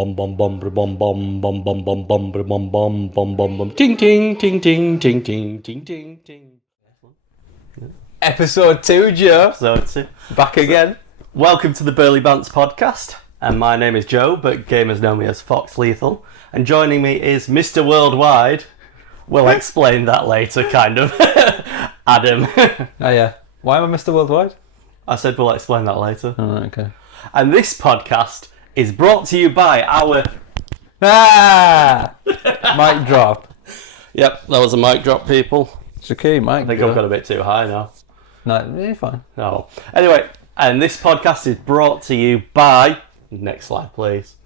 bum bum bum bum bum bum bum bum bum bum bum bum bum bum ting ting ting ting ting ting ting ting ting. Episode 2, Joe. Episode 2. Back again. Welcome to the Burley Bants podcast. And my name is Joe, but gamers know me as Fox Lethal. And joining me is Mr. Worldwide. We'll explain that later, kind of. Adam. Oh yeah. Why am I Mr. Worldwide? I said we'll explain that later. Oh, okay. And this podcast is brought to you by our... Mic drop. Yep, that was a mic drop, people. It's okay, Mike. I think I've got a bit too high now. No, you're fine. No. Anyway, and this podcast is brought to you by... Next slide, please.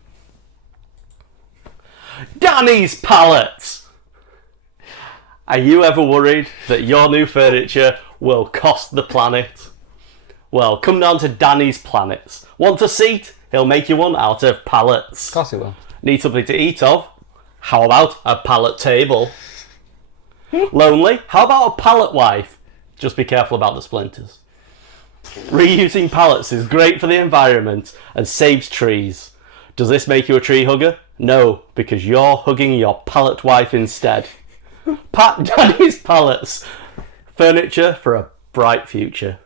Danny's Pallets! Are you ever worried that your new furniture will cost the planet? Well, come down to Danny's Planets. Want a seat? He'll make you one out of pallets. Of course he will. Need something to eat of? How about a pallet table? Lonely? How about a pallet wife? Just be careful about the splinters. Reusing pallets is great for the environment and saves trees. Does this make you a tree hugger? No, because you're hugging your pallet wife instead. Danny's Pallets. Furniture for a bright future.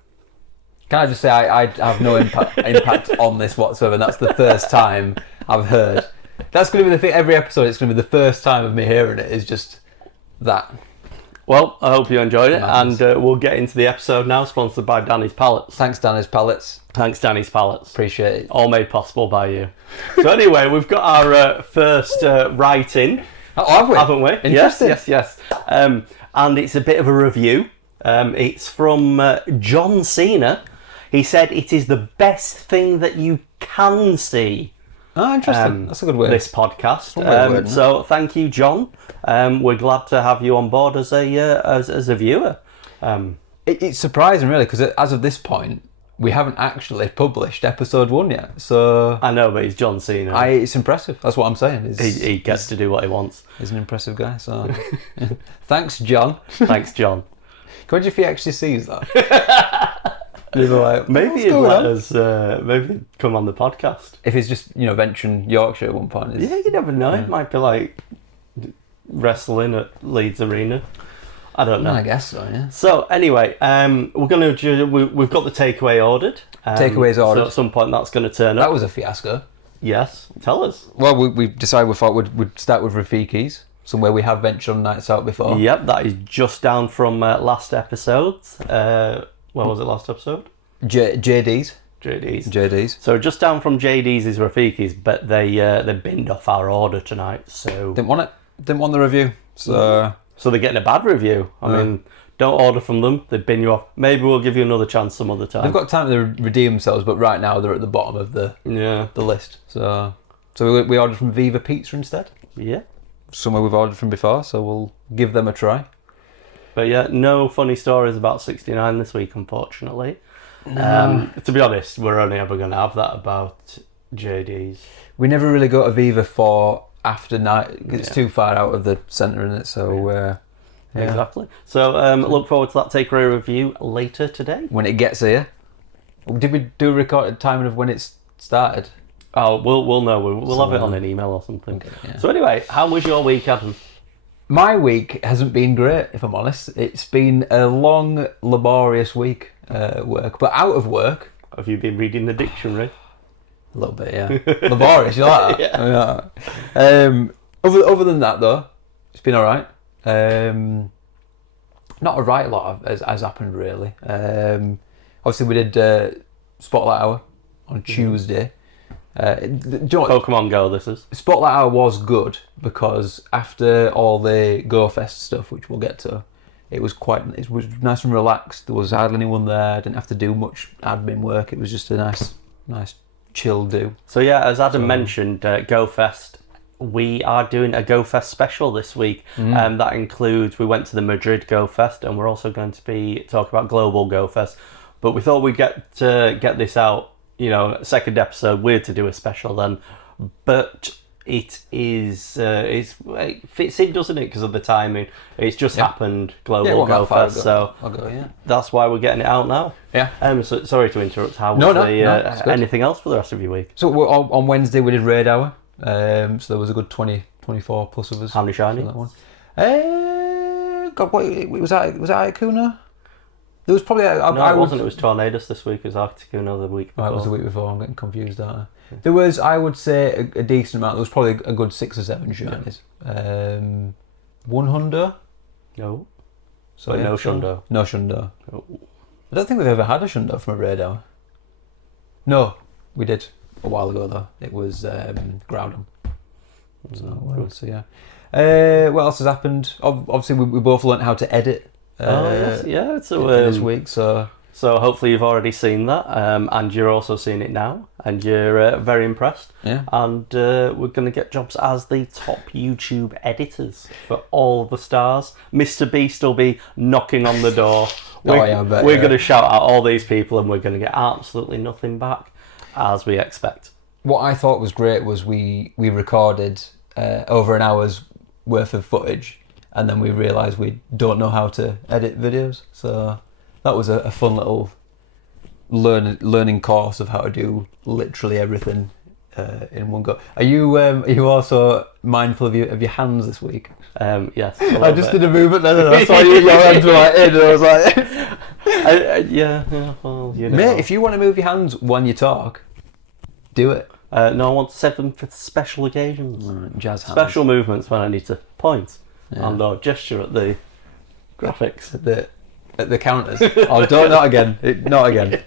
Can I just say I have no impact on this whatsoever, and that's the first time I've heard. That's going to be the thing, every episode it's going to be the first time of me hearing it, is just that. Well, I hope you enjoyed it, Nice. and we'll get into the episode now, sponsored by Danny's Pallets. Thanks, Danny's Pallets. Thanks, Danny's Pallets. Appreciate it. All made possible by you. So anyway, we've got our first write-in, Oh, have we? haven't we? Interesting. Yes. And it's a bit of a review. It's from John Cena. He said it is the best thing that you can see. Oh, interesting. That's a good word. This podcast. Word, So thank you, John. We're glad to have you on board as a viewer. It's surprising, really, because as of this point, we haven't actually published episode 1 yet. So I know, but he's John Cena. it's impressive. That's what I'm saying. He gets to do what he wants. He's an impressive guy. So thanks, John. Thanks, John. Imagine if he actually sees that. You'd be like, Maybe "What's he'd going let on?" us. Maybe he'd come on the podcast. If he's just venturing Yorkshire at one point. Yeah, you never know. It might be like wrestling at Leeds Arena. I don't know. I guess so. Yeah. So anyway, we're gonna. We've got the takeaway ordered. Takeaway's ordered. So at some point that's going to turn up. That was a fiasco. Yes. Tell us. Well, we decided we thought we'd start with Rafiki's, somewhere we have ventured on nights out before. Yep, that is just down from last episode. Where was it last episode? JD's. JD's. So just down from JD's is Rafiki's, but they binned off our order tonight. So Didn't want it. Didn't want the review. So they're getting a bad review. I mean, don't order from them. They bin you off. Maybe we'll give you another chance some other time. they've got time to redeem themselves, but right now they're at the bottom of the list. So we ordered from Viva Pizza instead. Yeah. Somewhere we've ordered from before, so we'll give them a try. But yeah, no funny stories about 69 this week, unfortunately. To be honest, we're only ever going to have that about JD's. We never really go to Viva for after night. It's too far out of the centre, isn't it? So Exactly. So look forward to that takeaway review later today. when it gets here. Did we do a recorded timing of when it started? Oh, we'll know. We'll have it on an email or something. Okay, yeah. So anyway, how was your week, Adam? My week hasn't been great, if I'm honest. It's been a long, laborious week at work. But out of work... Have you been reading the dictionary? A little bit, yeah. Laborious, you like that? Yeah. Other than that, though, it's been alright. Not a right lot has happened, really. Obviously, we did Spotlight Hour on Tuesday. Do you know what? Pokémon Go, this is. Spotlight Hour was good because after all the Go Fest stuff, which we'll get to, it was nice and relaxed. There was hardly anyone there. I didn't have to do much admin work. It was just a nice chill do. So yeah, as Adam mentioned, Go Fest, we are doing a Go Fest special this week. That includes, we went to the Madrid Go Fest, and we're also going to be talking about Global Go Fest. But we thought we'd get this out, second episode, weird to do a special then, but it fits in, doesn't it, because of the timing. It's just happened, Global Go Fest, so that's why we're getting it out now. So, sorry to interrupt. How was anything else for the rest of your week? So on Wednesday we did Raid Hour. So there was a good 24 plus of us. How many shiny? For that one. God, what was that? Was that Articuno? There was probably. No, it wasn't. It was Tornadus this week. It was Articuno the week before. Oh, it was the week before. I'm getting confused. Aren't I? There was, I would say, a decent amount. There was probably a good 6 or 7 shinies. 100. No. So But no Shundo. No Shundo. Oh. I don't think we've ever had a Shundo from a radar. No, we did a while ago though. It was Groudon. So yeah. What else has happened? Obviously, we both learnt how to edit. Yes, yeah. So this week, so hopefully you've already seen that, and you're also seeing it now, and you're very impressed. Yeah. And we're going to get jobs as the top YouTube editors for all the stars. Mr. Beast will be knocking on the door. We're going to shout out all these people, and we're going to get absolutely nothing back, as we expect. What I thought was great was we recorded over an hour's worth of footage, and then we realised we don't know how to edit videos. So that was a fun little learning course of how to do literally everything in one go. Are you also mindful of your hands this week? Yes. I just did a movement then, and I saw your hands were like in, and I was like, yeah. Well, you know. mate, if you want to move your hands when you talk, do it. No, I want to save them for special occasions. Right, jazz hands. Special movements when I need to point and or gesture at the graphics. At the counters. Oh, not again. Not again.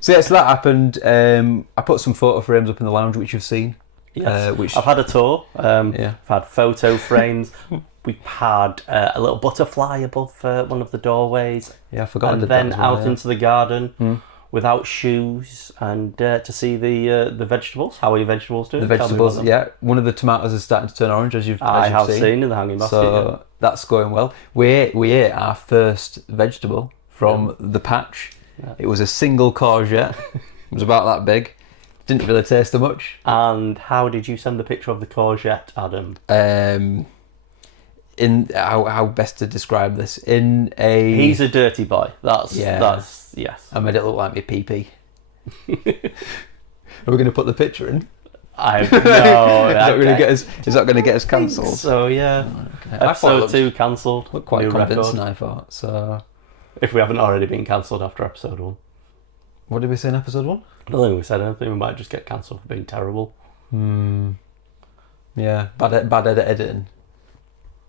So yeah, so that happened. I put some photo frames up in the lounge, which you've seen. Yes. I've had a tour. I've had photo frames. We've had a little butterfly above one of the doorways. Yeah, I forgot. And then out into the garden without shoes, and to see the vegetables. How are your vegetables doing? The vegetables, yeah. One of the tomatoes is starting to turn orange, as you've seen in the hanging basket. So that's going well. We ate our first vegetable from the patch. Yeah. It was a single courgette. It was about that big. Didn't really taste of much. And how did you send the picture of the courgette, Adam? In how best to describe this? He's a dirty boy. That's yes. I made it look like my pee-pee. Are we going to put the picture in? Is that going to get us cancelled? So yeah, okay. Episode 2 cancelled. Looked quite convincing, I thought. So if we haven't already been cancelled after episode 1. What did we say in episode 1? I don't think we said anything. We might just get cancelled for being terrible. Yeah, bad editing.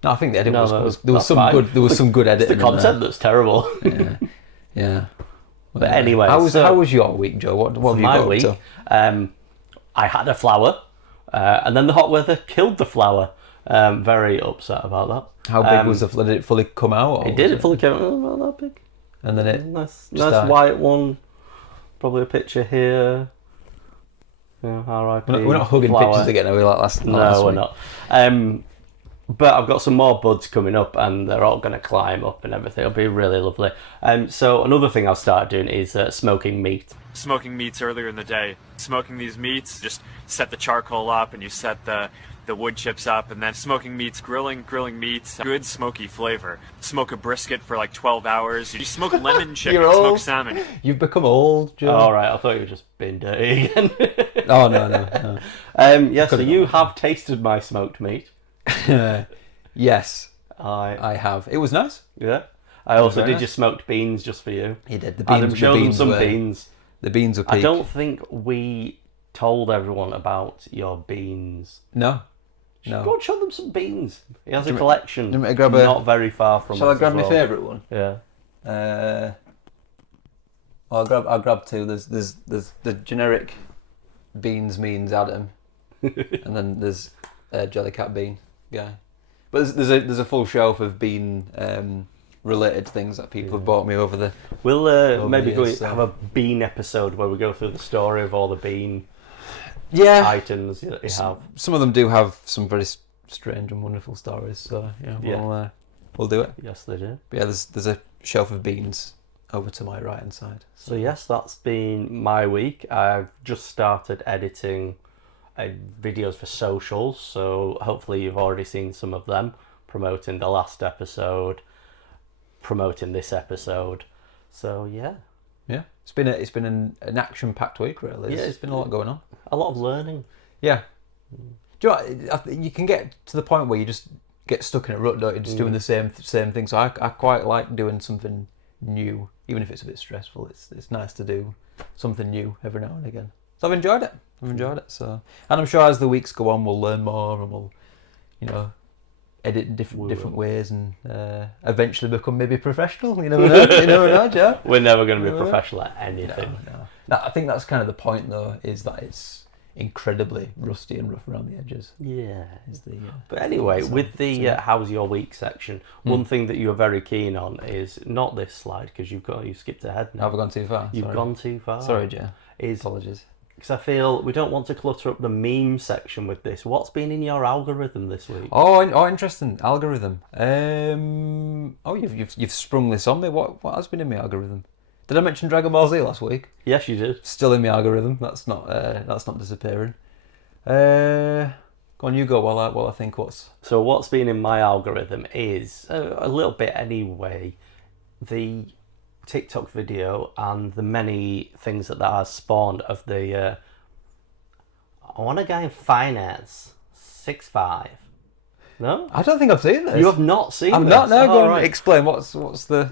No, I think the editing there was some good editing. It's the content that's terrible. Yeah. But anyway, how was your week, Joe? What have you got up to? I had a flower, and then the hot weather killed the flower. Very upset about that. How big was the flower? Did it fully come out? It fully came out. About that big. And then it nice white one. Probably a picture here. Yeah, R.I.P. We're not hugging flower. pictures again, are we? Like last No, we're week? not. But I've got some more buds coming up, and they're all going to climb up and everything. It'll be really lovely. So another thing I've started doing is smoking meat. Smoking meats earlier in the day. Smoking these meats, just set the charcoal up, and you set the wood chips up, and then smoking meats, grilling meats, good smoky flavor. Smoke a brisket for like 12 hours. You smoke lemon chicken, smoke salmon. You've become old, Joe. All right, I thought you were just being dirty again. Oh no. So you have tasted my smoked meat. Yes, I have. It was nice. Yeah. I also did your smoked beans just for you. He did. The beans. Adam showed them some beans. The beans were peak. I don't think we told everyone about your beans. No. Go and show them some beans. He has a collection. Not very far from us. Shall I grab my favourite one? Yeah. I'll grab 2. There's the generic beans means Adam, and then there's Jellycat bean guy. But there's a full shelf of bean related things that people have bought me over the. We'll maybe have a bean episode where we go through the story of all the bean items that you have. Some of them do have some very strange and wonderful stories. So we'll do it. Yes, they do. But yeah, there's a shelf of beans over to my right hand side. So yes, that's been my week. I've just started editing videos for socials, so hopefully you've already seen some of them, promoting the last episode, promoting this episode. So yeah, it's been an action-packed week, really. It's been a lot going on, a lot of learning. Yeah, Do you know what, you can get to the point where you just get stuck in a rut, don't you? Just doing the same thing. So I quite like doing something new, even if it's a bit stressful. It's nice to do something new every now and again. So I've enjoyed it. So, and I'm sure as the weeks go on, we'll learn more and we'll, edit in different ways and eventually become maybe professional. You never know, Joe. We're never going to be professional at anything. No, I think that's kind of the point, though, is that it's incredibly rusty and rough around the edges. Yeah. Is But anyway, with the how's your week section, one thing that you were very keen on is not this slide because you skipped ahead now. Have I gone too far? You've gone too far. Sorry, Joe. Apologies. Because I feel we don't want to clutter up the meme section with this. What's been in your algorithm this week? Oh, interesting. Algorithm. You've sprung this on me. What has been in my algorithm? Did I mention Dragon Ball Z last week? Yes, you did. Still in my algorithm. That's not disappearing. Go on, you go while I think what's... So what's been in my algorithm is, a little bit anyway, the TikTok video and the many things that has spawned of the I want to go in finance 6'5". No? I don't think I've seen this. You have not seen I'm this? not. No, go on. Right. Explain. What's the...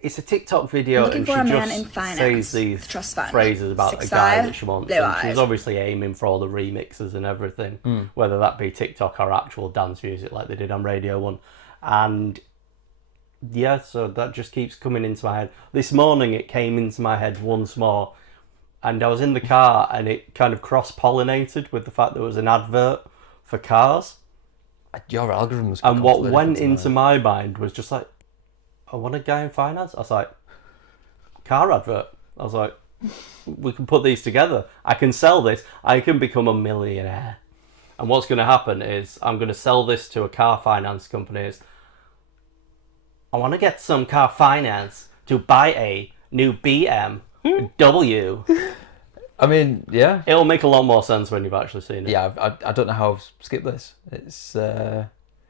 It's a TikTok video Looking and for she a man just in finance, says these trust fund. phrases about a 6'5", guy that she wants. blue And she's eyes. obviously aiming for all the remixes and everything, whether that be TikTok or actual dance music like they did on Radio 1. And yeah, so that just keeps coming into my head. This morning it came into my head once more, and I was in the car and it kind of cross-pollinated with the fact there was an advert for cars. Your algorithm was... And what went into my mind was just like, I want a guy in finance. I was like, car advert. I was like, we can put these together. I can sell this. I can become a millionaire. And what's going to happen is I'm going to sell this to a car finance company. I want to get some car finance to buy a new BMW. I mean, yeah. It'll make a lot more sense when you've actually seen it. Yeah, I don't know how I've skipped this. It's...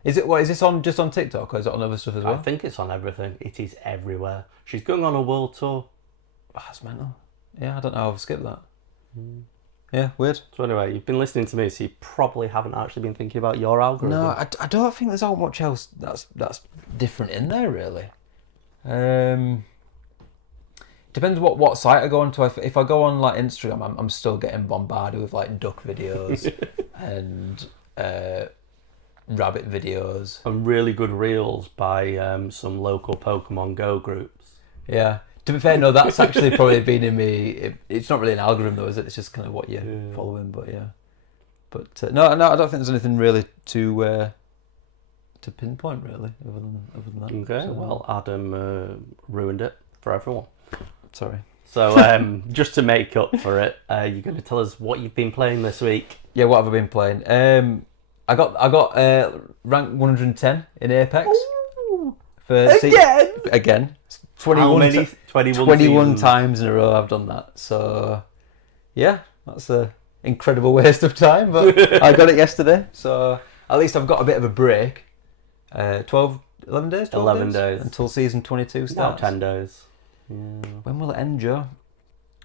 Is this on just on TikTok or is it on other stuff as well? I think it's on everything. It is everywhere. She's going on a world tour. Oh, that's mental. Yeah, I don't know how I've skipped that. Yeah, weird. So anyway, you've been listening to me, so you probably haven't actually been thinking about your algorithm. No, I don't think there's all much else that's different in there, really. Depends what site I go on to. If I go on like Instagram, I'm still getting bombarded with like duck videos and rabbit videos. And really good reels by some local Pokémon Go groups. Yeah. To be fair, no, that's actually probably been in me. It's not really an algorithm though, is it? It's just kind of what you're following. But yeah. But no, I don't think there's anything really to pinpoint really, other than that. Okay. So, well, Adam ruined it for everyone. Sorry. So just to make up for it, you're going to tell us what you've been playing this week. Yeah, what have I been playing? I got rank 110 in Apex. Ooh, For again. 21 times in a row I've done that. So yeah, that's a incredible waste of time, but I got it yesterday. So at least I've got a bit of a break. 11 days? 11 days. Until season 22 starts. About 10 days. Yeah. When will it end, Joe?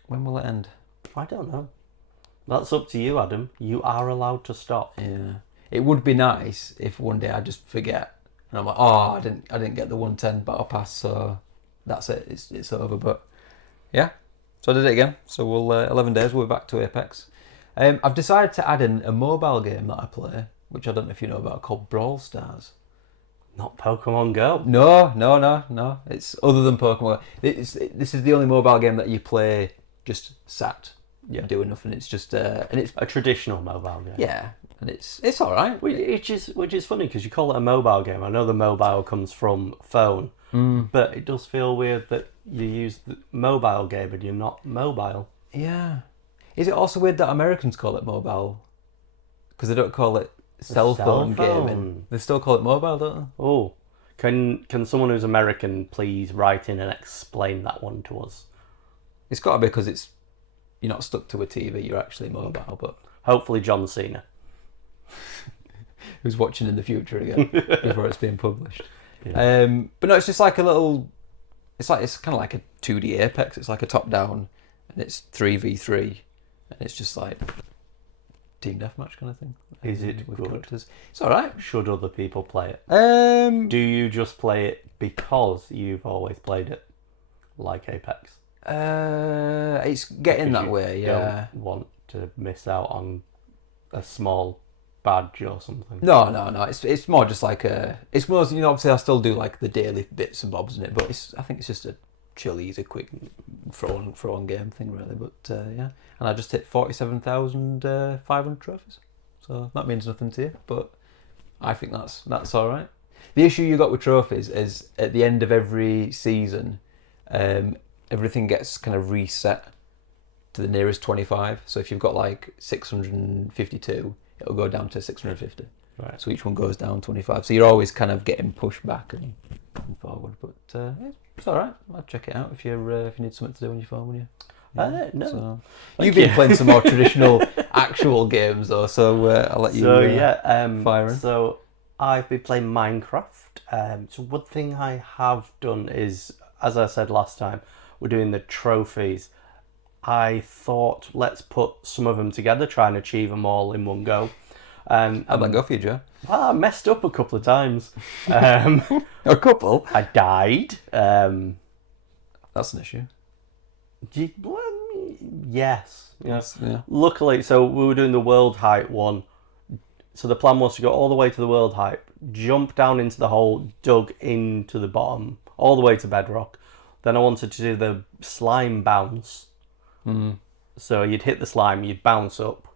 When will it end? I don't know. That's up to you, Adam. You are allowed to stop. Yeah. It would be nice if one day I just forget and I'm like, oh, I didn't get the 110 battle pass, so that's it. It's over. But yeah, so I did it again. So we'll 11 days. We'll be back to Apex. I've decided to add in a mobile game that I play, which I don't know if you know about, called Brawl Stars. Not Pokemon Go. No. It's other than Pokemon. This is the only mobile game that you play just sat, doing nothing. It's just and it's a traditional mobile game. Yeah, and it's all right. Which is funny because you call it a mobile game. I know the mobile comes from phone, but it does feel weird that you use the mobile game and you're not mobile. Yeah. Is it also weird that Americans call it mobile? Because they don't call it cell phone gaming. They still call it mobile, don't they? Oh, can someone who's American please write in and explain that one to us? It's got to be because you're not stuck to a TV. You're actually mobile, but hopefully John Cena, who's watching in the future again before it's being published. Yeah. But no, it's just like a little. It's kind of like a 2D Apex. It's like a top down, and it's 3v3, and it's just like team deathmatch kind of thing. Is it with good? characters. It's all right. Should other people play it? Do you just play it because you've always played it, like Apex? It's getting Because that you way. Yeah. Don't want to miss out on a small badge or something. No. It's more just like it's more, obviously I still do like the daily bits and bobs in it, but I think it's just a chill, easy, quick throw on game thing really. But yeah, and I just hit 47,500 trophies, so that means nothing to you, but I think that's all right. The issue you got with trophies is at the end of every season, everything gets kind of reset to the nearest 25. So if you've got like 652, it'll go down to 650. Right. So each one goes down 25. So you're always kind of getting pushed back and forward. But it's all right. I'll check it out if you need something to do on your phone, will you? No. So, you've been playing some more traditional actual games though, so I'll let you fire in. So I've been playing Minecraft. So one thing I have done is, as I said last time, we're doing the trophies. I thought, let's put some of them together, try and achieve them all in one go. How'd that go for you, Joe? Well, I messed up a couple of times. A couple? I died. That's an issue. Yes. Yeah. Luckily, so we were doing the world height one. So the plan was to go all the way to the world height, jump down into the hole, dug into the bottom, all the way to bedrock. Then I wanted to do the slime bounce. So you'd hit the slime, you'd bounce up,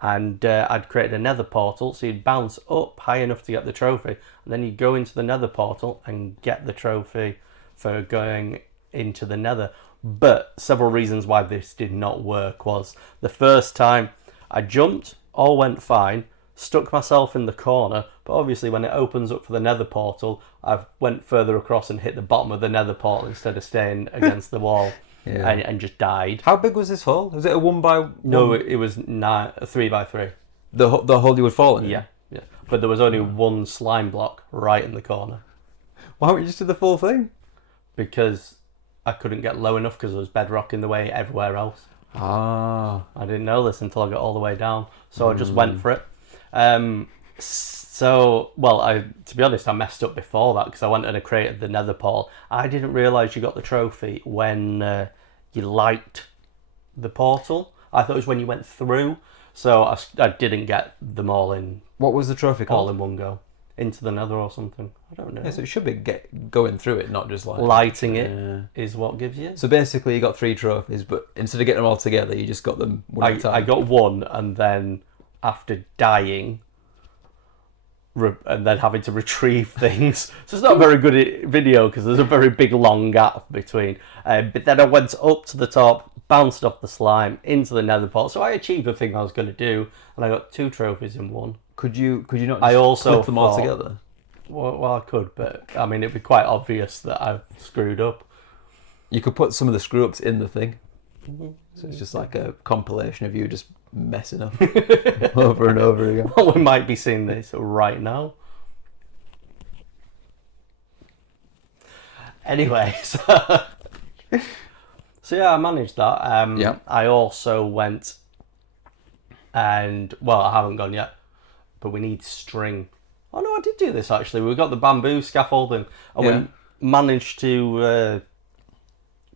and I'd created a nether portal, so you'd bounce up high enough to get the trophy, and then you'd go into the nether portal and get the trophy for going into the nether. But several reasons why this did not work was the first time I jumped, all went fine, stuck myself in the corner, but obviously when it opens up for the nether portal, I went further across and hit the bottom of the nether portal instead of staying against the wall. Yeah. And just died. How big was this hole? Was it a 1x1? No, it was a 3x3. The hole you would fall in? Yeah. But there was only one slime block right in the corner Why don't you just do the full thing? because I couldn't get low enough because there was bedrock in the way everywhere else. Ah. I didn't know this until I got all the way down, so I just went for it. To be honest, I messed up before that because I went and I created the nether portal. I didn't realise you got the trophy when you light the portal. I thought it was when you went through, so I didn't get them all in. What was the trophy called? All in one go. Into the nether or something. I don't know. Yeah, so it should be going through it, not just like... Lighting it is what gives you. So basically you got 3 trophies, but instead of getting them all together, you just got them one at a time. I got one, and then after dying... and then having to retrieve things. So it's not a very good video because there's a very big long gap between. But then I went up to the top, bounced off the slime into the nether portal. So I achieved the thing I was going to do, and I got 2 trophies in one. Could you not just I also clip them all together? Well, I could, but I mean, it'd be quite obvious that I've screwed up. You could put some of the screw ups in the thing. So it's just like a compilation of you just messing up over and over again. Well, we might be seeing this right now. Anyway, so yeah, I managed that. I also went and, well, I haven't gone yet, but we need string. Oh no, I did do this actually. We got the bamboo scaffolding, and we managed to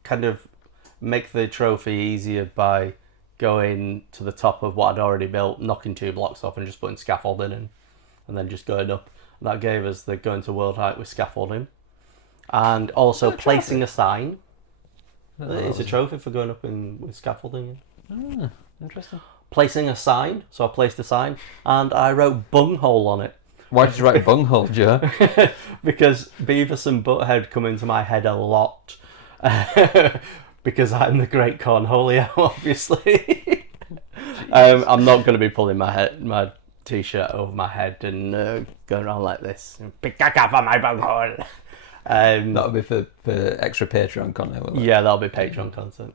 kind of make the trophy easier by going to the top of what I'd already built, knocking 2 blocks off and just putting scaffolding in, and then just going up. And that gave us the going to world height with scaffolding. And also placing a sign. It's a trophy for going up with scaffolding. Ah, interesting. Placing a sign, so I placed a sign, and I wrote bunghole on it. Why did you write bunghole, Joe? Because Beavis and Butthead come into my head a lot. Because I'm the great cornholio, obviously. I'm not going to be pulling my t-shirt over my head and going around like this. Pick caca for my bunghole. That'll be for extra Patreon content, will it? Yeah, that'll be Patreon content.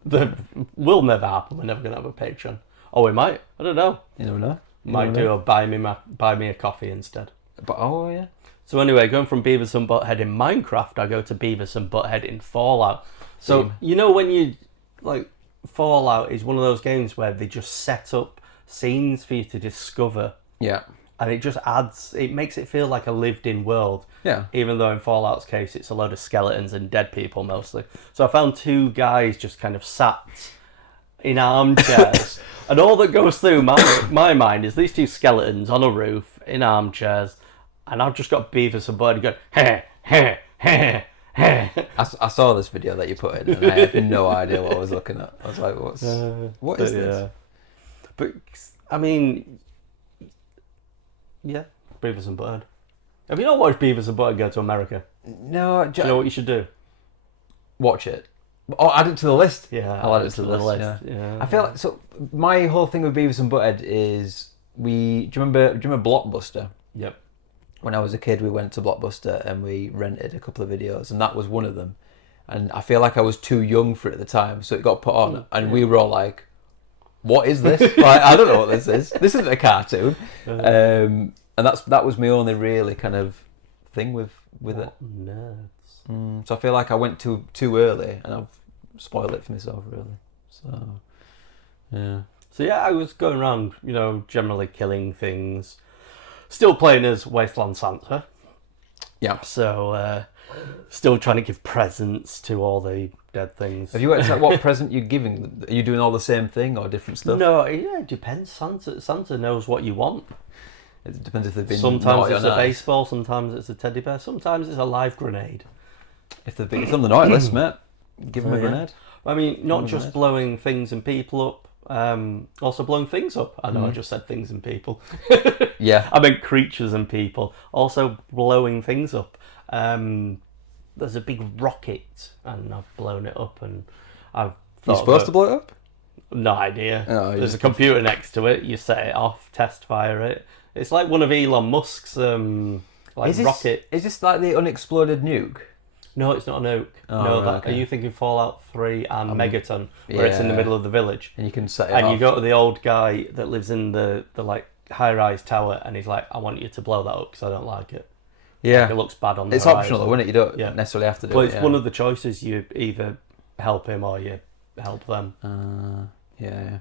Will never happen. We're never going to have a Patreon. Oh, we might. I don't know. You never know. Might do, or buy me a coffee instead. But yeah. So anyway, going from Beavis and Butthead in Minecraft, I go to Beavis and Butthead in Fallout. So, you know when you, like, Fallout is one of those games where they just set up scenes for you to discover. Yeah. and it just adds. It makes it feel like a lived-in world. Yeah. Even though in Fallout's case, it's a load of skeletons and dead people mostly. So I found two guys just kind of sat in armchairs, and all that goes through my mind is these two skeletons on a roof in armchairs, and I've just got Beavis and Bud going, heh, heh, heh, heh. I saw this video that you put in, and I had no idea what I was looking at. I was like, what is this? But, I mean, yeah, Beavis and Bud. Have you not watched Beavis and Bud go to America? No, Do you know what you should do? watch it. Oh, add it to the list. Yeah, I'll add it to the list. Yeah. I feel like so. My whole thing with Beavis and Butthead is Do you remember Blockbuster? Yep. When I was a kid, we went to Blockbuster and we rented a couple of videos, and that was one of them. And I feel like I was too young for it at the time, so it got put on, and we were all like, "What is this? Like, I don't know what this is. This isn't a cartoon." And that was my only really kind of thing with it. Nerds. So I feel like I went too early, and I've spoiled it for myself, really. So yeah. So yeah, I was going around, generally killing things. Still playing as Wasteland Santa. Yeah. So still trying to give presents to all the dead things. Have you worked out what present you're giving them? Are you doing all the same thing or different stuff? No, yeah, it depends. Santa knows what you want. It depends if they've been Sometimes naughty it's or a nice. baseball, sometimes it's a teddy bear, sometimes it's a live grenade. If they're on the naughty list, mate, give them a Yeah. grenade. I mean, not Give 'em a just grenade. blowing things and people up, also blowing things up. I know I just said things and people. Yeah. I meant creatures and people. Also blowing things up. There's a big rocket, and I've blown it up, and I've You're thought supposed to blow it up? No idea. Oh, There's a computer next to it. You set it off, test fire it. It's like one of Elon Musk's rocket. Is this like the unexploded nuke? No, it's not a nuke. Oh, no, right, okay. Are you thinking Fallout 3 and Megaton, where it's in the yeah. middle of the village? And you can set it And off. you go to the old guy that lives in the like high-rise tower, and he's like, "I want you to blow that up because I don't like it. Yeah. It looks bad on the It's horizon." optional, though, isn't it? You don't Yeah. necessarily have to do But it. it's yeah. one of the choices. You either help him or you help them. Yeah.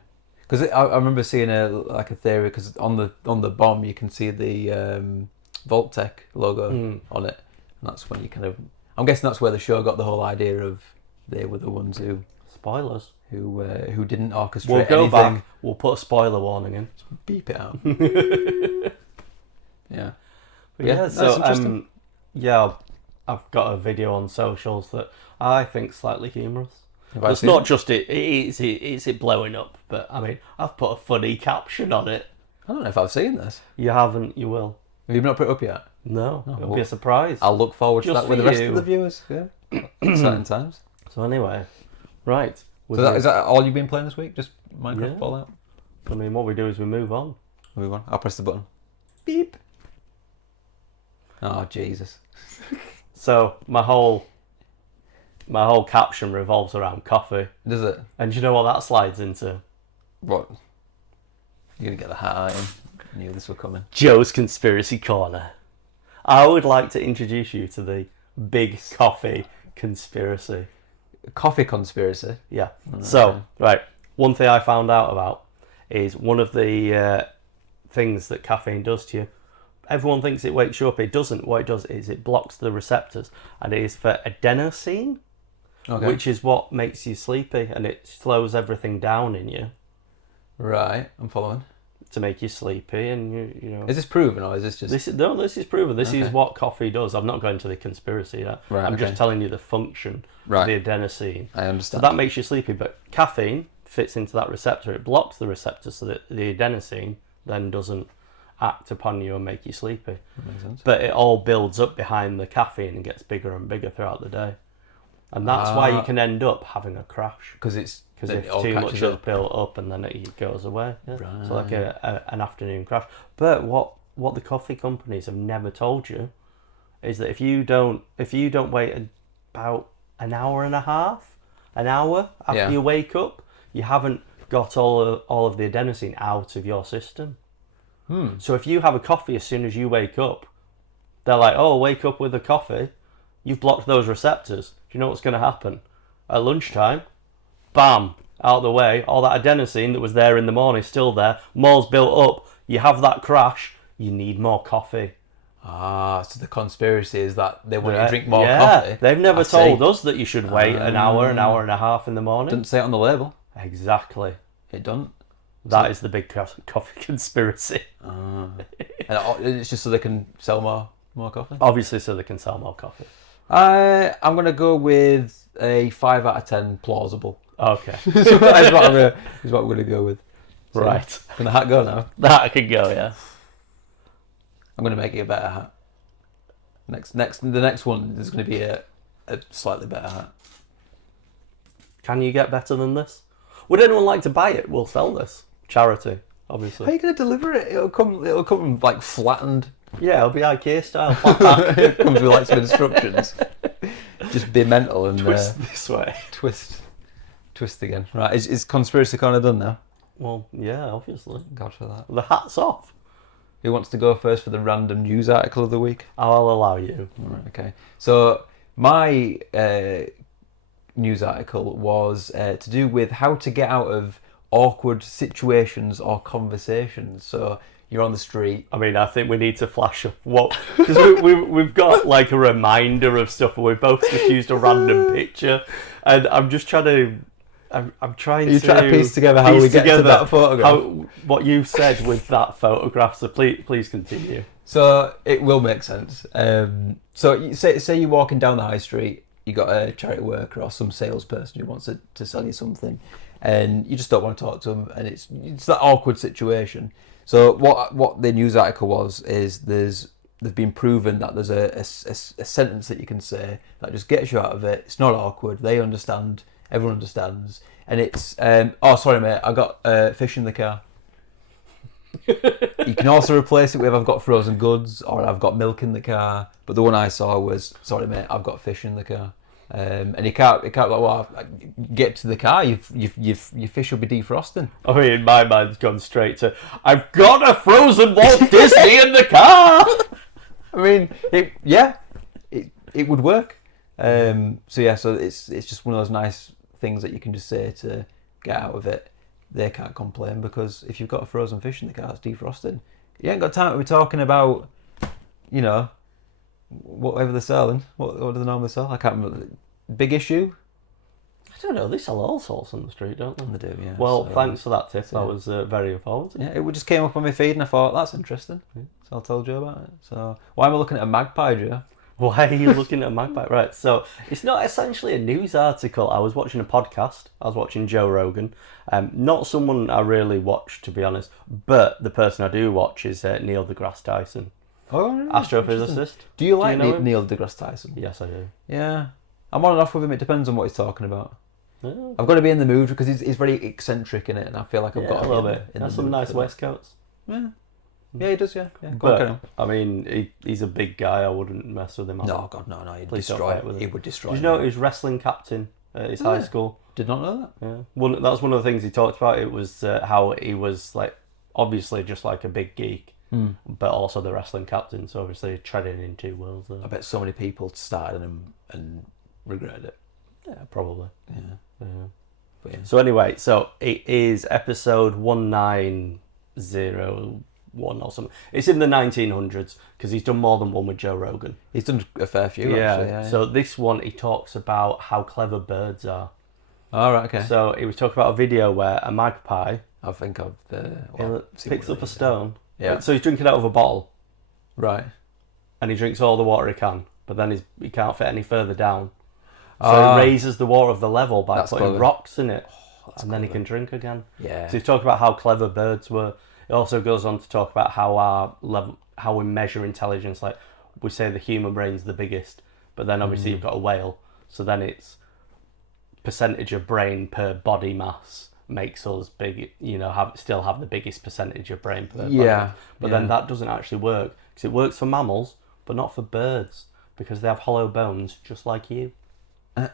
Because I remember seeing a theory, because on the bomb you can see the Vault-Tec logo on it, and that's when you kind of. I'm guessing that's where the show got the whole idea of they were the ones who Spoilers. didn't orchestrate We'll go anything. back. We'll put a spoiler warning in. Beep it out. Yeah. But Yeah, yeah, that's so interesting. I've got a video on socials that I think slightly humorous. Have I It's seen not it? just it's it blowing up, but I mean I've put a funny caption on it. I don't know if I've seen this. You haven't, you will. Have you not put it up yet? No, it'll be well, a surprise. I'll look forward to Just that with for the rest you. of the viewers. Yeah. Exciting times. So anyway, right. So is that all you've been playing this week? Just Minecraft Yeah. Fallout? I mean, what we do is we move on. Move on. I'll press the button. Beep. Oh, Jesus. So my whole caption revolves around coffee, Does it? and do you know what that slides into? What? You're going to get the hat in. I knew this was coming. Joe's Conspiracy Corner. I would like to introduce you to the big coffee conspiracy. Coffee conspiracy. Yeah. So, right, one thing I found out about is one of the things that caffeine does to you. Everyone thinks it wakes you up. It doesn't. What it does is it blocks the receptors, and it is for adenosine, Okay. which is what makes you sleepy, and it slows everything down in you Right, I'm following. to make you sleepy, and you know. Is this proven or is this just... This is proven. This is Okay. what coffee does. I'm not going to the conspiracy yet. Right, I'm okay. just telling you the function Right. of the adenosine. I So understand. that makes you sleepy, but caffeine fits into that receptor. It blocks the receptor so that the adenosine then doesn't act upon you and make you sleepy. Makes sense. But it all builds up behind the caffeine and gets bigger and bigger throughout the day. And that's why you can end up having a crash. Because it's... Because then if it all too much catches is up. built up and then it goes away. Yeah. Right. So like an afternoon crash. But what the coffee companies have never told you is that if you don't wait about an hour and a half, an hour after Yeah. you wake up, you haven't got all of the adenosine out of your system. So if you have a coffee as soon as you wake up, they're like, "Oh, wake up with a coffee." You've blocked those receptors. Do you know what's going to happen? At lunchtime, bam, out of the way. All that adenosine that was there in the morning is still there. More's built up. You have that crash. you need more coffee. Ah, so the conspiracy is that they want you to drink more coffee. They've never I told see. us that you should wait an hour and a half in the morning. Doesn't say it on the label. Exactly. It doesn't. That is the big coffee conspiracy. And it's just so they can sell more coffee? Obviously, so they can sell more coffee. I'm going to go with a 5 out of 10 plausible. Okay. So that is what I'm going to go with. So, Right. Can the hat go now? That could go, yeah. I'm going to make it a better hat. The next one is going to be a slightly better hat. Can you get better than this? Would anyone like to buy it? We'll sell this. Charity, obviously. How are you going to deliver it? It'll come like flattened. Yeah, it'll be IKEA style. Flat pack. It comes with like some instructions. Just be mental and Twist this way. Twist again. Right, is Conspiracy Corner done now? Well, yeah, obviously. God for that. The hat's off. Who wants to go first for the random news article of the week? I'll allow you. All right, okay. So my news article was to do with how to get out of awkward situations or conversations. So you're on the street. I mean, I think we need to flash up what... Because we've got like a reminder of stuff, and we've both just used a random picture. And I'm just trying to... I'm trying to piece together how we get to that photograph. What you said with that photograph, so please continue. So it will make sense. So you say you're walking down the high street, you got a charity worker or some salesperson who wants to sell you something, and you just don't want to talk to them, and it's that awkward situation. So what the news article was is they've been proven that there's a sentence that you can say that just gets you out of it. It's not awkward. They understand. Everyone understands. And it's, oh, sorry, mate, I got fish in the car. You can also replace it with I've got frozen goods or I've got milk in the car. But the one I saw was, sorry, mate, I've got fish in the car. And you can't like, well, get to the car, your fish will be defrosting. I mean, my mind's gone straight to, I've got a frozen Walt Disney in the car! I mean, it would work. So it's just one of those nice things that you can just say to get out of it. They can't complain because if you've got a frozen fish in the car, it's defrosted. You ain't got time to be talking about, whatever they're selling. What do they normally sell? I can't remember. Big issue? I don't know, they sell all sorts on the street, don't they? They do, yeah. Well, so, thanks for that tip. That was very informative. Yeah, it just came up on my feed and I thought, that's interesting. So I'll tell Joe about it. So why am I looking at a magpie, Joe? Why are you looking at a magpie? Right, so it's not essentially a news article. I was watching a podcast. I was watching Joe Rogan. Not someone I really watch, to be honest, but the person I do watch is Neil deGrasse Tyson. Oh, really? Astrophysicist. Do you like know him? Neil deGrasse Tyson? Yes, I do. Yeah. I'm on and off with him. It depends on what he's talking about. Oh. I've got to be in the mood because he's very eccentric in it, and I feel like I've got a little bit. That's some nice waistcoats. Yeah. Yeah, he does, yeah. But, I mean, he's a big guy. I wouldn't mess with him. No, God, no. He'd Please destroy don't fight with him. He would destroy Did you know he was wrestling captain at his high school? Did not know that. Yeah. That was one of the things he talked about. It was how he was, like, obviously just like a big geek, but also the wrestling captain. So obviously treading in two worlds there. I bet so many people started him and regretted it. Yeah, probably. Yeah. But yeah. So anyway, so it is episode 1901 or something. It's in the 1900s because he's done more than one with Joe Rogan. He's done a fair few, Yeah. actually. Yeah. So this one, he talks about how clever birds are. Oh, right, okay. So he was talking about a video where a magpie I think of picks up a stone. Yeah. So he's drinking out of a bottle. Right. And he drinks all the water he can, but then he can't fit any further down. So he raises the water of the level by putting clever. rocks in it, and then he clever. can drink again. Yeah. So he's talking about how clever birds were. It also goes on to talk about how we measure intelligence. Like we say, the human brain's the biggest, but then obviously you've got a whale, so then it's percentage of brain per body mass makes us big. Still have the biggest percentage of brain per body mass. But then that doesn't actually work because it works for mammals, but not for birds because they have hollow bones just like you. I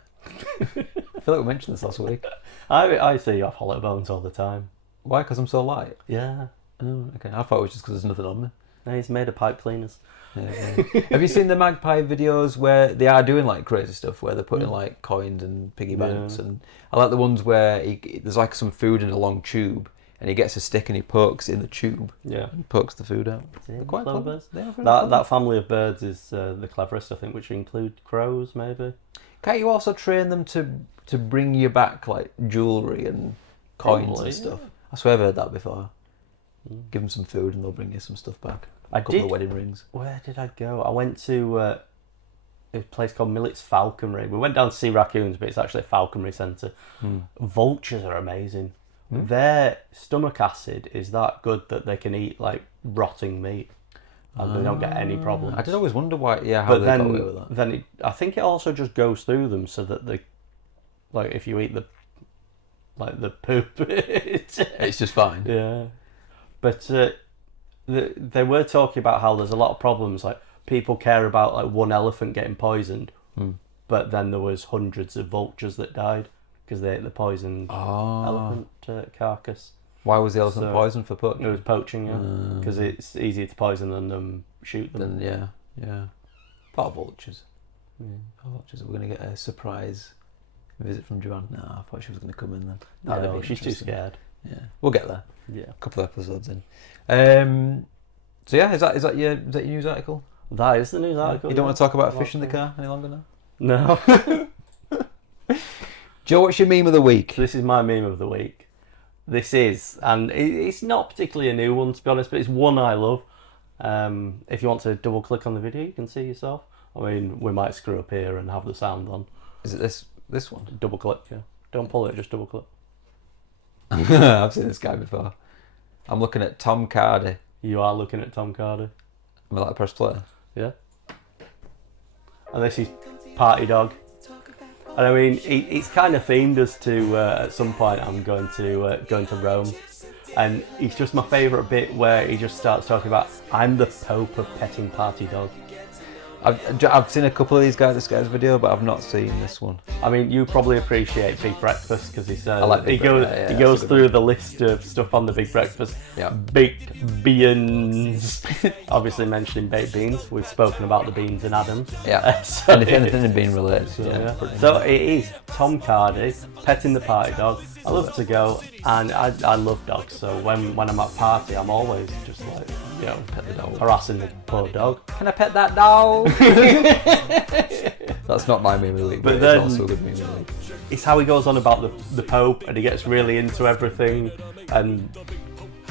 feel like we mentioned this last week. I see you have hollow bones all the time. Why? Because I'm so light? Yeah. Oh, okay. I thought it was just because there's nothing on me. No, he's made of pipe cleaners. Yeah. Have you seen the magpie videos where they are doing like crazy stuff where they're putting like coins and piggy banks? And I like the ones where there's like some food in a long tube and he gets a stick and he pokes it in the tube. Yeah. And pokes the food out. Yeah, They're quite clever clever. birds. They are very That clever. that family of birds is the cleverest, I think, which include crows, maybe. Can't you also train them to bring you back like jewellery and coins Probably, and stuff? yeah. I swear I've heard that before. Give them some food and they'll bring you some stuff back. I A couple did. of wedding rings. Where did I go? I went to a place called Millet's Falconry. We went down to see raccoons, but it's actually a falconry centre. Vultures are amazing. Their stomach acid is that good that they can eat like rotting meat, and they don't get any problems. I did always wonder why. Yeah, how But they then, got away with that. I think it also just goes through them, so that they, like, if you eat the poop, It's just fine. yeah. But they were talking about how there's a lot of problems. Like, people care about like one elephant getting poisoned, but then there was hundreds of vultures that died because they ate the poisoned elephant carcass. Why was the elephant So- poisoned for It poaching? was poaching, because it's easier to poison than shoot them. Then yeah. Part of vultures. Vultures. We're going to get a surprise visit from Joanne. No, I thought she was going to come in then. That'd No, be she's too interesting. scared. Yeah, we'll get there. Yeah. A couple of episodes in. So yeah, is that your news article? That is the news article. You don't want to talk about a Well, fish in the car any longer now? No. Joe, what's your meme of the week? This is my meme of the week. This is, and it's not particularly a new one to be honest, but it's one I love. If you want to double click on the video, you can see yourself. I mean, we might screw up here and have the sound on. Is it this one? Double click, yeah. Don't pull it, just double click. I've seen this guy before. I'm looking at Tom Cardy. You are looking at Tom Cardy. Am I like a press play? Yeah. And this is Party Dog. And I mean, it's kind of themed as to at some point I'm going to Rome, and it's just my favourite bit where he just starts talking about I'm the Pope of petting party dog. I've seen a couple of this guy's video, but I've not seen this one. I mean, you probably appreciate Big Breakfast because he says like Big Breakfast, yeah, he that's goes a good through the list of stuff on the Big Breakfast. Yeah. Baked beans, obviously mentioning baked beans. We've spoken about the beans in Adams. Yeah. So Anything being related. yeah. So it is Tom Cardy petting the party dog. I love to go, and I love dogs. So when I'm at a party, I'm always just like, you know, Pet the dog. harassing the poor dog. Can I pet that dog? That's not my meme of the week, but then- it's also a good meme of the week. It's how he goes on about the Pope, and he gets really into everything, and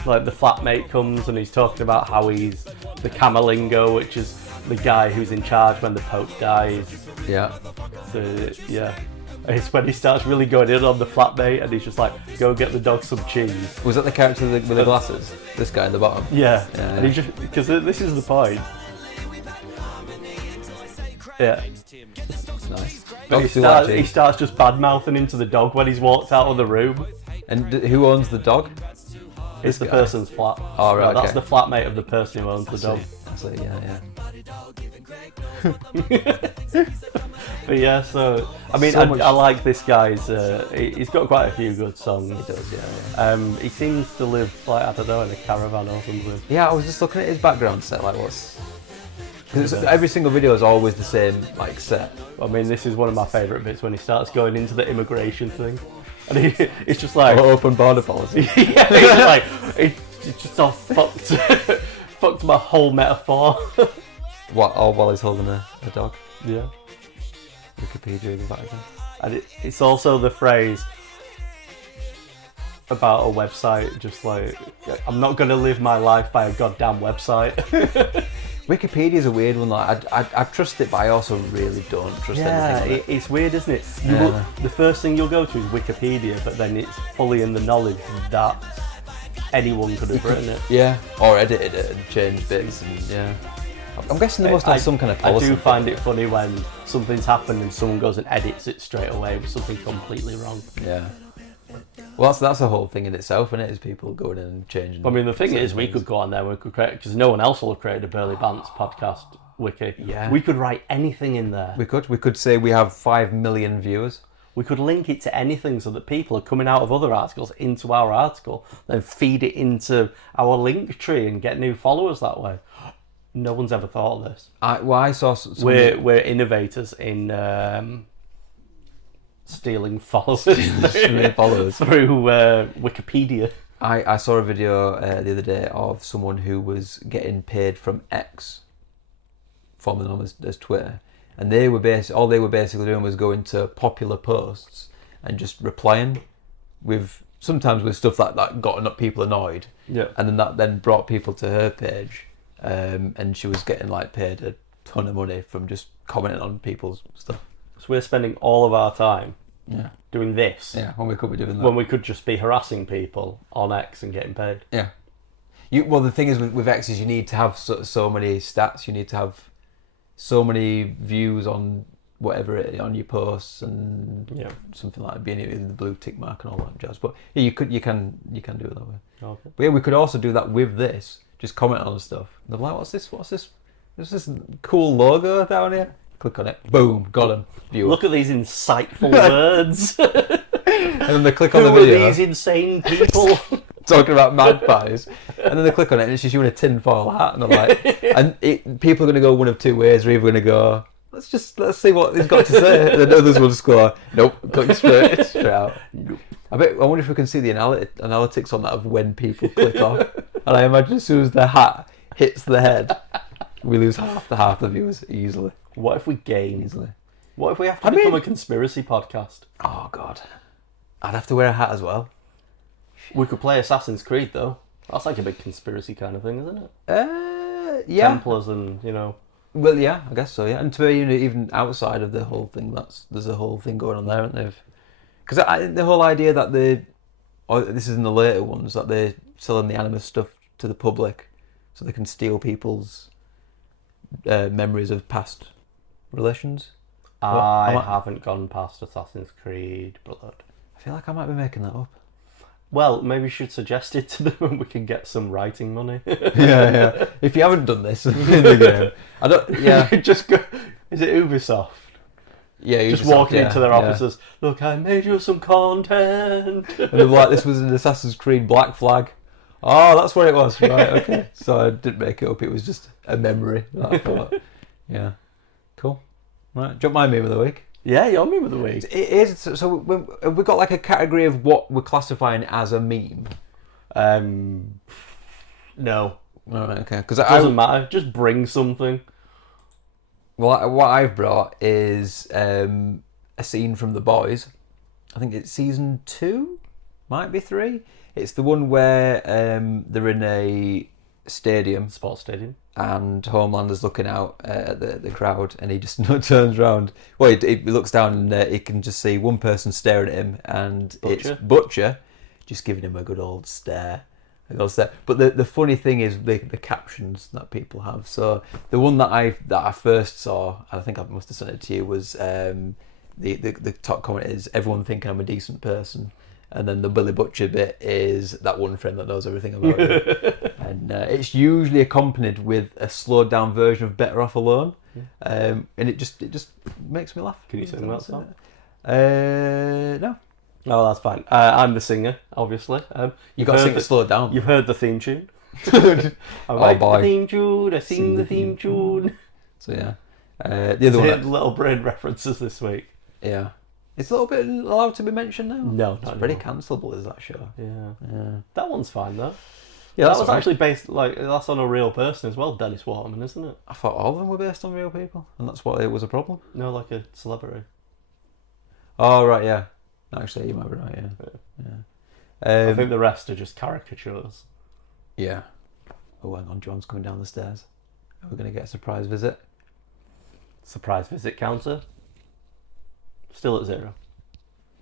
like the flatmate comes and he's talking about how he's the Camerlingo, which is the guy who's in charge when the Pope dies. Yeah. So yeah, it's when he starts really going in on the flatmate, and he's just like, go get the dog some cheese. Was that the character with the glasses? This guy in the bottom? Yeah, Yeah. and he just, because this is the point. Yeah, It's nice. but Dogs do like he cheese. starts just bad mouthing into the dog when he's walked out of the room. And who owns the dog? It's the guy. person's flat. Oh, right, No, that's okay. the flatmate of the person who owns the dog. I see, yeah. But yeah, so I mean, So much- I like this guy's. He's got quite a few good songs. He does, yeah. He seems to live like, I don't know, in a caravan or something. Yeah, I was just looking at his background set, like what's... Because every single video is always the same, like, set. I mean, this is one of my favourite bits when he starts going into the immigration thing, and it's just like, Open border policy. yeah, it's just like it's just all fucked, fucked my whole metaphor. What, all while he's holding a dog? Yeah, Wikipedia in the Vatican. and it's also the phrase about a website, just like, I'm not gonna live my life by a goddamn website. Wikipedia is a weird one. Like, I trust it, but I also really don't trust Yeah, anything on it. it's weird, isn't it? Yeah. The first thing you'll go to is Wikipedia, but then it's fully in the knowledge that anyone could have written it. Yeah, or edited it and changed bits, and yeah. I'm guessing they must have some kind of policy. I do find it funny when something's happened and someone goes and edits it straight away with something completely wrong. Yeah. Well, that's a whole thing in itself, isn't it? Is people going in and changing. I mean, the thing certain is, we things. could go on there, we could create, because no one else will have created a Burley Bants podcast wiki. Yeah. We could write anything in there. We could say we have 5 million viewers. We could link it to anything so that people are coming out of other articles into our article, then feed it into our link tree and get new followers that way. No one's ever thought of this. I saw some. We're innovators in stealing followers Stealing followers. through Wikipedia. I saw a video the other day of someone who was getting paid from X, formerly known as Twitter, and all they were basically doing was going to popular posts and just replying sometimes with stuff that got people annoyed. Yeah. And then that then brought people to her page, and she was getting paid a ton of money from just commenting on people's stuff. So we're spending all of our time doing this. Yeah, when we could be doing that. When we could just be harassing people on X and getting paid. Yeah. Well, the thing is with X is you need to have so many stats. You need to have so many views on whatever on your posts and something like being the blue tick mark and all that jazz. But yeah, you can do it that way. Okay. But yeah, we could also do that with this. Just comment on stuff. And they're like, what's this? There's this cool logo down here. Click on it. Boom. Got them. Viewer. Look at these insightful words. And then they click on the Who are video. these insane people? Talking about magpies. And then they click on it and it's just you in a tinfoil hat. And I'm like, people are going to go one of two ways. They're either going to go, let's see what he's got to say. And then others will just go, nope, click straight out. I wonder if we can see the analytics on that of when people click off. And I imagine as soon as the hat hits the head, we lose half the viewers easily. What if we gain? Easily. What if we have to become a conspiracy podcast? Oh, God. I'd have to wear a hat as well. We could play Assassin's Creed, though. That's like a big conspiracy kind of thing, isn't it? Yeah. Templars and, Well, yeah, I guess so, yeah. And to be even outside of the whole thing, there's a whole thing going on there, aren't there? Because the whole idea that this is in the later ones, that they're selling the Animus stuff to the public so they can steal people's memories of past relations. I haven't gone past Assassin's Creed Blood. I feel like I might be making that up. Well, maybe you should suggest it to them and we can get some writing money. yeah. If you haven't done this in the game, I don't. Yeah. Just go. Is it Ubisoft? Yeah. Just walking into their offices. Look, I made you some content. And they're like, this was an Assassin's Creed Black Flag. Oh, that's what it was, right? Okay. So I didn't make it up. It was just a memory that I thought. Yeah. Cool. Right. Do you want my meme of the week? Yeah, your meme of the week. It is. So we've got a category of what we're classifying as a meme. No. All right. Okay. Because it doesn't matter. Just bring something. Well, what I've brought is a scene from The Boys. I think it's season 2, might be 3. It's the one where they're in a stadium, sports stadium, and Homelander's looking out at the crowd, and he just turns around. Well, he looks down and he can just see one person staring at him, and Butcher. It's Butcher, just giving him a good old stare. But the funny thing is the captions that people have. So the one that I first saw, and I think I must have sent it to you, was the top comment is everyone thinking I'm a decent person. And then the Billy Butcher bit is that one friend that knows everything about you. And it's usually accompanied with a slowed down version of Better Off Alone. And it just makes me laugh. Can you sing that song? No. Oh, that's fine. I'm the singer, obviously. You've got to sing it slowed down. You've heard the theme tune. I write the theme tune, I sing the theme tune. So yeah. The other one. Little brain references this week. Yeah. It's a little bit allowed to be mentioned now. No, it's pretty cancelable, is that show? Yeah. That one's fine though. Yeah, that was actually based that's on a real person as well, Dennis Waterman, isn't it? I thought all of them were based on real people, and that's why it was a problem. No, like a celebrity. Oh right, yeah. Actually, you might be right. Yeah. I think the rest are just caricatures. Yeah. Oh, hang on, John's coming down the stairs. Are we going to get a surprise visit? Surprise visit counter. Still at 0.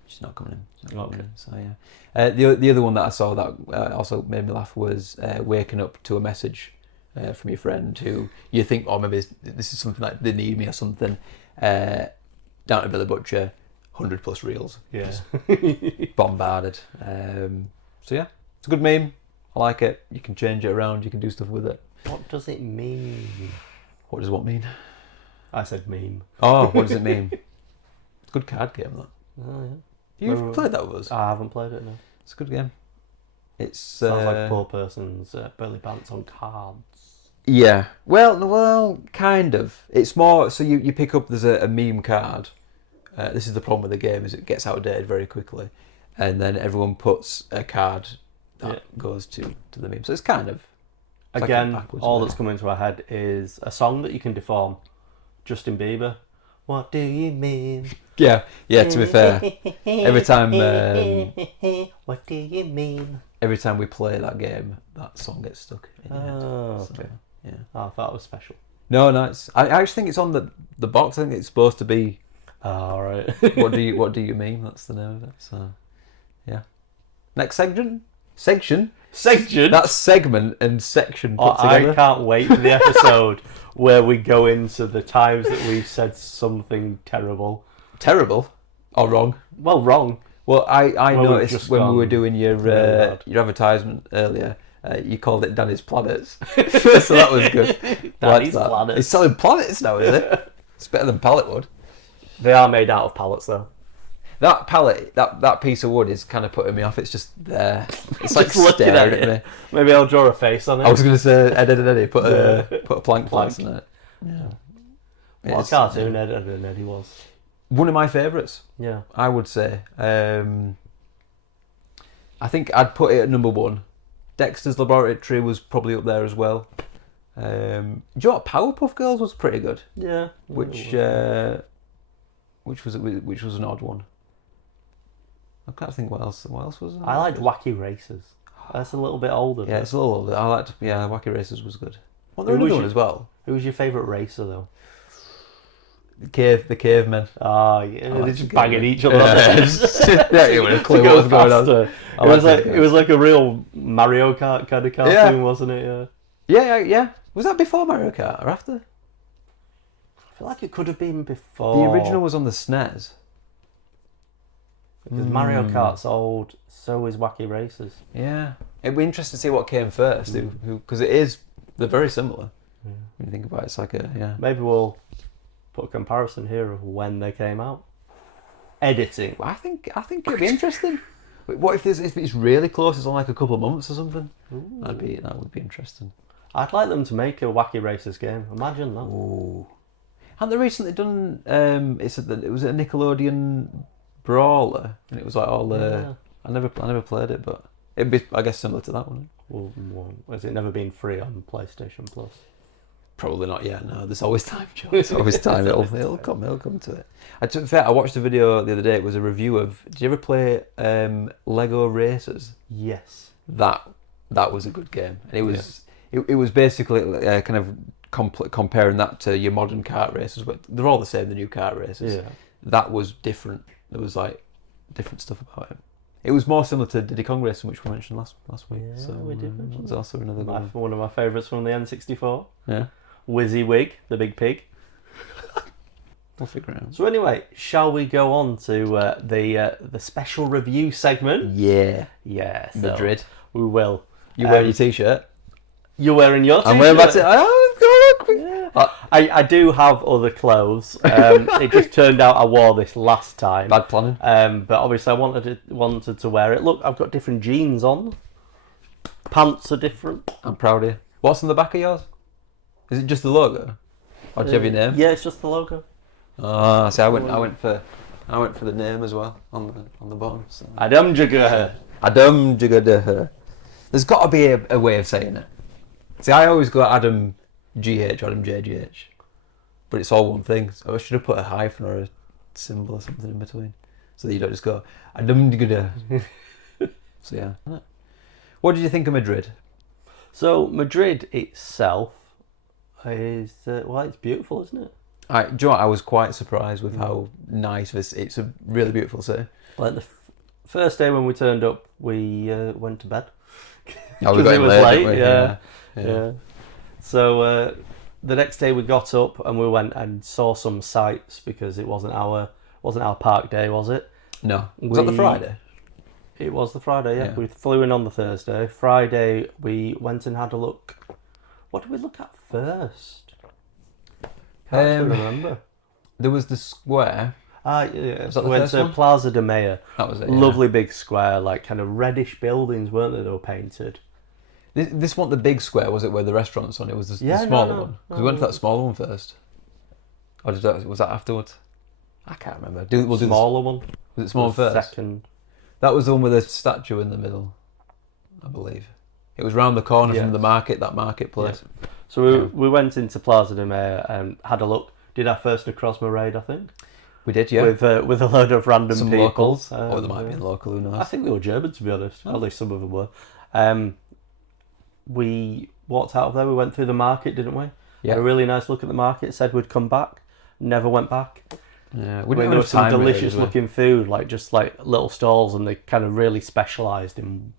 She's not coming in. Okay. So yeah. The other one that I saw that also made me laugh was waking up to a message from your friend who you think, oh, maybe this is something like they need me or something. Down to Billy Butcher, 100+ reels. Yeah. Just bombarded. So yeah, it's a good meme. I like it. You can change it around. You can do stuff with it. What does it mean? What does what mean? I said meme. Oh, what does it mean? Good card game, that. Oh, yeah. You've played that with us? I haven't played it, no. It's a good game. It sounds like poor person's belly pants on cards. Yeah. Well, kind of. It's more, so you pick up, there's a meme card. This is the problem with the game, is it gets outdated very quickly. And then everyone puts a card that goes to the meme. So it's kind of it's Again, like all that's coming to our head is a song that you can deform. Justin Bieber. What do you mean? yeah. To be fair, every time what do you mean? every time we play that game, that song gets stuck in your head. Oh, So, okay. yeah. Oh, I thought it was special. No, it's. I actually think it's on the box. I think it's supposed to be. All right. What do you mean? That's the name of it. So, yeah. Next section. Section. That's segment and section put I together. can't wait for the episode where we go into the times that we've said something terrible. Terrible or wrong? Well, wrong. Well, I Well, we've noticed just when we were gone doing your really bad. your advertisement earlier, you called it Danny's Planets, so that was good. Danny's That. Planets. He's selling planets now, is it? It's better than pallet wood. They are made out of pallets, though. That pallet, that piece of wood is kind of putting me off. It's just there. It's like Just looking staring at at it. me. Maybe I'll draw a face on it. I was going to say Eddie, put a plank face on it. Yeah. What a It's, cartoon Eddie was. one of my favourites, Yeah. I would say. I think I'd put it at number 1. Dexter's Laboratory was probably up there as well. Do you know what? Powerpuff Girls was pretty good, Yeah. which was an odd one. I can't think what else was there. I liked Wacky Racers. That's a little bit older. Yeah, it's a little older. I liked. Yeah, Wacky Racers was good. Well, Who there was was another one your- as well. Who was your favourite racer, though? The cavemen. Ah, yeah. like They're just the banging game. each other. Yeah, you would have clue To what go was going on. faster. I It was like like the it was like a real Mario Kart kind of cartoon, Yeah. wasn't it? Yeah. Yeah. Was that before Mario Kart or after? I feel like it could have been before. The original was on the SNES. Because Mario Kart's old, so is Wacky Racers. Yeah, it'd be interesting to see what came first, because they're very similar. When you think about it, it's like Maybe we'll put a comparison here of when they came out. Editing. I think it'd be interesting. What if it's really close? It's on like a couple of months or something. That would be interesting. I'd like them to make a Wacky Racers game. Imagine that. Ooh. Haven't they recently done? It was a Nickelodeon brawler, and it was like all. Yeah. I never played it, but it'd be, I guess, similar to that one. Well, has it never been free on PlayStation Plus? Probably not yet. No, there's always time, Joe. There's always time. It'll come to it. To be fair, I watched a video the other day. It was a review of. Did you ever play Lego Racers? Yes. That was a good game, and it was it was basically kind of comparing that to your modern kart races, but they're all the same. The new kart races. Yeah. That was different. There was like different stuff about it. It was more similar to Diddy Kong Racing, which we mentioned last week. Yeah, so we did mention that was also another good one. One of my favourites from the N64. Yeah, WYSIWYG, the big pig. we'll figure it out. So anyway, shall we go on to the special review segment? Yeah, Yeah, so Madrid. we will. You wearing your t-shirt? You're wearing your t-shirt? I'm wearing my t-shirt. Yeah. I do have other clothes. It just turned out I wore this last time. Bad planning. But obviously I wanted to wear it. Look, I've got different jeans on. Pants are different. I'm proud of you. What's on the back of yours? Is it just the logo? Or do you have your name? Yeah, it's just the logo. Oh, see, I went for the name as well on the bottom. So. Adam Jagger. Adam Jigadaher. There's got to be a way of saying it. See, I always go Adam GH, Adam JGH, but it's all one thing. So I should have put a hyphen or a symbol or something in between, so that you don't just go Adam Jigadaher. So yeah. What did you think of Madrid? So Madrid itself is it's beautiful, isn't it? Do you know what? I was quite surprised with how nice it's a really beautiful city. Like the first day when we turned up, we went to bed. Oh, we got it in was late, late, didn't we? yeah. So the next day we got up and we went and saw some sights because it wasn't our park day, was it? No. Was that the Friday? It was the Friday, yeah. Yeah. We flew in on the Thursday. Friday we went and had a look. What did we look at first? Can't actually remember. There was the square. Yeah. Was that We the went first to one? Plaza de Mayo. That was it. Yeah. Lovely big square, like kind of reddish buildings, weren't they? They were painted. This wasn't the big square, was it? Where the restaurant's on? It was the Yeah, smaller no. one. Because we went to that smaller one first. Or was that afterwards? I can't remember. We'll do Smaller one. Was it smaller was first? Second. That was the one with a statue in the middle. I believe. It was round the corner from the market, that marketplace. Yeah. So we went into Plaza de Mayo and had a look. Did our first Necrozma raid, I think. We did, yeah. With a load of random Some people. locals. Or they might have been local, who knows? I think they were German, to be honest. At least some of them were. We walked out of there. We went through the market, didn't we? Yeah. Had a really nice look at the market. Said we'd come back. Never went back. Yeah, There was some delicious looking food, like just like little stalls, and they kind of really specialised in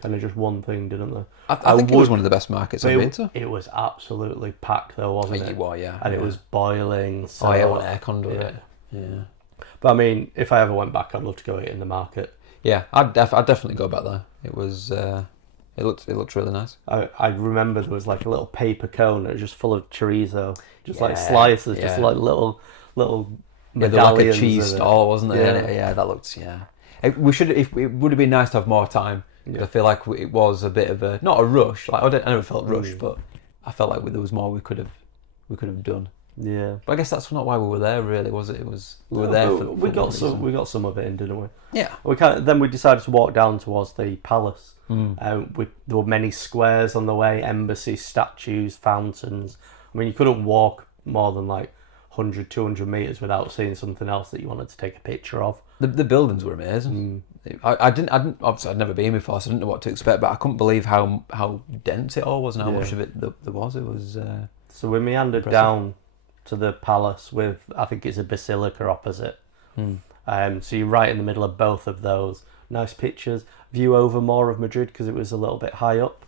kind of just one thing, didn't they? I think it was one of the best markets I've been to. It was absolutely packed though, wasn't it? Well, yeah. And it was boiling. So, on aircon to it. Yeah. But I mean, if I ever went back, I'd love to go eat in the market. Yeah, I'd definitely go back there. It was, it looked really nice. I remember there was like a little paper cone that was just full of chorizo, just like slices, just like little medallions. Like a cheese stall, wasn't it? Yeah, that looked. Yeah, it would have been nice to have more time. I feel like it was a bit of not a rush. Like I never felt rushed, but I felt like there was more we could have done. Yeah, but I guess that's not why we were there, really, was it? We were there for. We got some of it in, didn't we? Yeah. Then we decided to walk down towards the palace. There were many squares on the way, embassies, statues, fountains. I mean, you couldn't walk more than like 100, 200 metres without seeing something else that you wanted to take a picture of. The buildings were amazing. I didn't obviously I'd never been before, so I didn't know what to expect, but I couldn't believe how dense it all was and how much of it there was. It was so we meandered down to the palace with, I think it's a basilica opposite. So you're right in the middle of both of those. Nice pictures, view over more of Madrid because it was a little bit high up.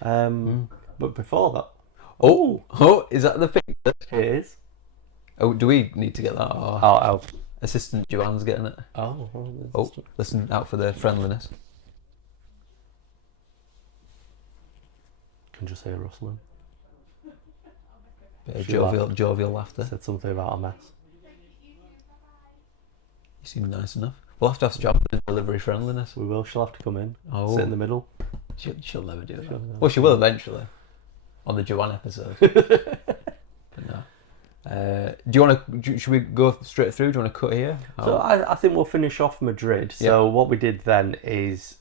But before that, oh, is that the picture? It is. Oh, do we need to get that? Or I'll Assistant Joanne's getting it. Oh, listen out for the friendliness. Can just hear rustling. Jovial laughter. Said something about a mess. You seem nice enough. We'll have to ask John for the delivery friendliness. We will. She'll have to come in. Oh. Sit in the middle. She'll never do that. Well, she will eventually. On the Joanne episode. But no. Do you want to? Should we go straight through? Do you want to cut here? So I think we'll finish off Madrid. So what we did then is,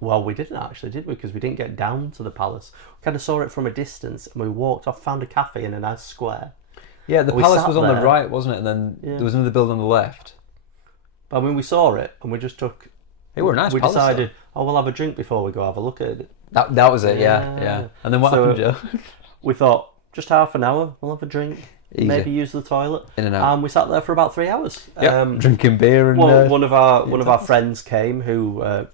well, we didn't actually, did we? Because we didn't get down to the palace. We kind of saw it from a distance, and we walked off, found a cafe in a nice square. Yeah, the palace was on the right, wasn't it? And then there was another building on the left. But I mean, we saw it, and we just took. It were a nice. We palace, decided, we'll have a drink before we go have a look at it. That was it. Yeah. And then what happened, Joe? We thought just half an hour. We'll have a drink. Easy. Maybe use the toilet. In and out. And we sat there for about 3 hours. Drinking beer and one of our friends came who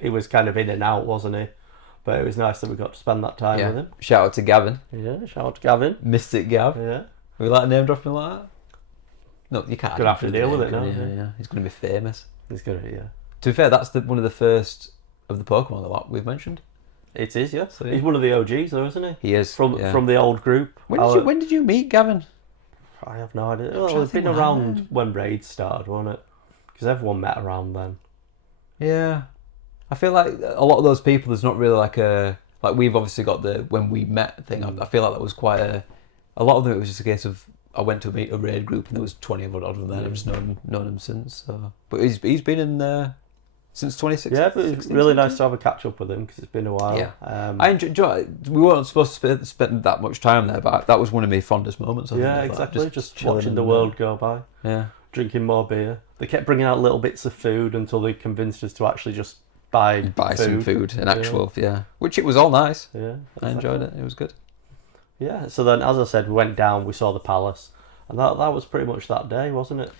he was kind of in and out, wasn't he? But it was nice that we got to spend that time with him. Shout out to Gavin. Yeah, shout out to Gavin. Mystic Gav. Yeah. We like name dropping like that? No, you can't. Gonna have to deal with it now. Yeah. He's going to be famous. He's gonna, To be fair, that's one of the first of the Pokemon that we've mentioned. It is, yeah. So, He's one of the OGs, though, isn't he? He is from the old group. When did you meet Gavin? I have no idea. Well, it's been around when raids started, wasn't it? Because everyone met around then. Yeah, I feel like a lot of those people. There's not really like we've obviously got the when we met thing. I feel like that was quite a lot of them. It was just a case of I went to meet a raid group and there was 20 of them there. I've just known him since. So. But he's been in there since 2016. Yeah, but it's really nice to have a catch up with him because it's been a while. Yeah, I enjoy. We weren't supposed to spend that much time there, but that was one of my fondest moments. Exactly. Just watching the world go by. Yeah, drinking more beer. They kept bringing out little bits of food until they convinced us to actually just buy some food, an actual which it was all nice. Yeah, exactly. I enjoyed it. It was good. Yeah. So then, as I said, we went down. We saw the palace, and that was pretty much that day, wasn't it?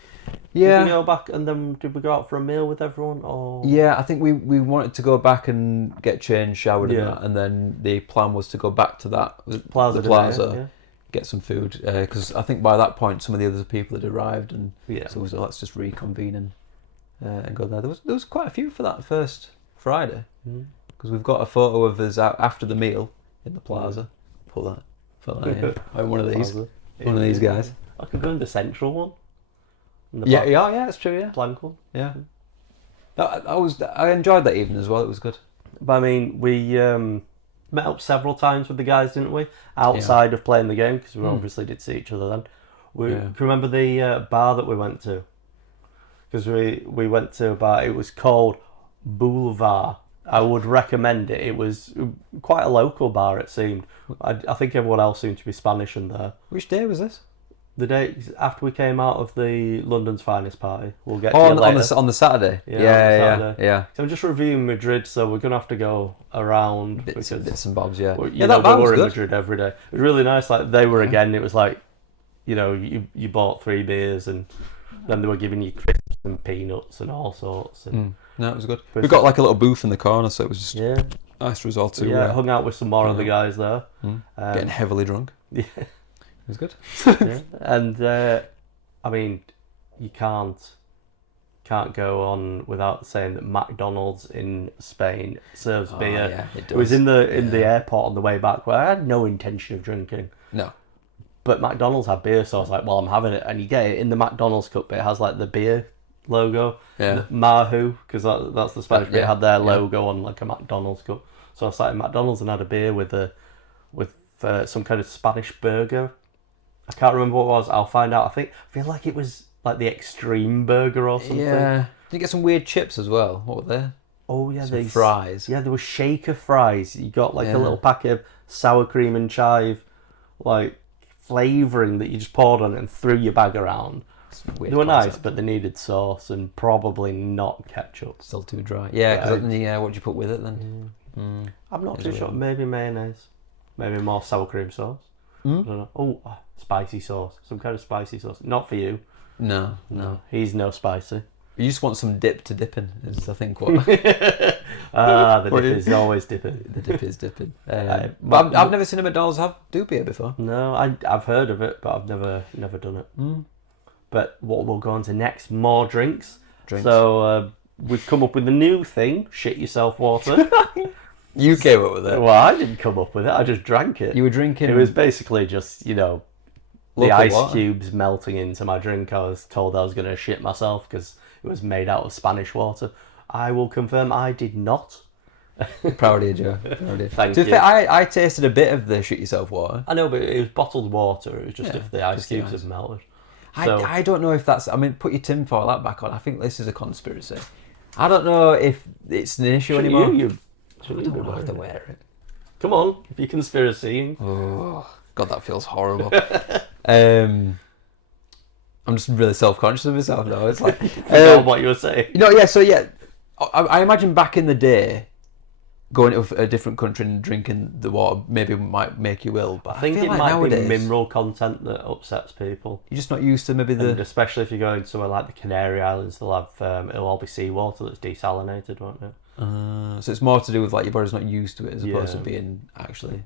Yeah. Did we go back and then did we go out for a meal with everyone? Or yeah, I think we wanted to go back and get changed, showered, and then the plan was to go back to that plaza, get some food because I think by that point some of the other people had arrived, and so we was let's just reconvene and go there. There was quite a few for that first Friday because we've got a photo of us out after the meal in the plaza. Pull that in. I'm one of these guys. I could go in the central one. Yeah, it's true. Yeah, Blank one. Yeah, I enjoyed that evening as well. It was good. But I mean, we met up several times with the guys, didn't we? Outside of playing the game because we obviously did see each other then. Can you remember the bar that we went to? Because we went to a bar. It was called Boulevard. I would recommend it. It was quite a local bar, it seemed. I think everyone else seemed to be Spanish in there. Which day was this? The day after we came out of the London's Finest party. We'll get to it later. On the Saturday. Yeah. So I'm just reviewing Madrid, so we're going to have to go around. Bits and bobs, yeah. You know, we were in Madrid every day. It was really nice. Like they were again. It was like, you know, you bought 3 beers and then they were giving you crisps and peanuts and all sorts. And No, it was good. We got like a little booth in the corner, so it was just nice result too. Yeah, hung out with some more of the guys there. Getting heavily drunk. Yeah. It was good. Yeah. And I mean, you can't go on without saying that McDonald's in Spain serves beer. Yeah, it does. It was in the airport on the way back where I had no intention of drinking. No. But McDonald's had beer, so I was like, well, I'm having it. And you get it in the McDonald's cup, but it has like the beer logo. Yeah. Mahu, because that's the Spanish bit, had their logo on like a McDonald's cup. So I sat in McDonald's and had a beer with some kind of Spanish burger. I can't remember what it was. I'll find out. I feel like it was like the extreme burger or something. Yeah. Did you get some weird chips as well? What were they? Oh yeah, some fries. Yeah, there were shaker fries. You got like a little packet of sour cream and chive, like flavouring that you just poured on it and threw your bag around. They were nice, but they needed sauce and probably not ketchup. Still too dry. Yeah, because what do you put with it then? I'm not too sure. Maybe mayonnaise. Maybe more sour cream sauce. I don't know. Oh, spicy sauce. Some kind of spicy sauce. Not for you. No. He's no spicy. You just want some dip to dip in, is I think what. The dip is always dipping. The dip is dipping. But I've never seen a McDonald's do beer before. No, I've heard of it, but I've never done it. But what we'll go on to next, more drinks. So we've come up with a new thing, shit yourself water. You came up with it. Well, I didn't come up with it. I just drank it. You were drinking. It was basically just, you know, the local ice water. cubes melting into my drink. I was told I was going to shit myself because it was made out of Spanish water. I will confirm I did not. Proud of you, Joe. Proud of you. Thank To you. be fair, I tasted a bit of the shit yourself water. I know, but it was bottled water. It was just if the ice cubes had melted. So, I don't know if that's. I mean, put your tinfoil hat back on. I think this is a conspiracy. I don't know if it's an issue anymore. I don't have to wear it. Come on, if you're conspiracying. Oh, God, that feels horrible. I'm just really self-conscious of myself now. It's like what you were saying. I imagine back in the day, going to a different country and drinking the water maybe might make you ill. But I think feel it like might nowadays, be mineral content that upsets people. You're just not used to maybe And especially if you're going somewhere like the Canary Islands, they'll have it'll all be seawater that's desalinated, won't it? So it's more to do with like your body's not used to it as opposed to being actually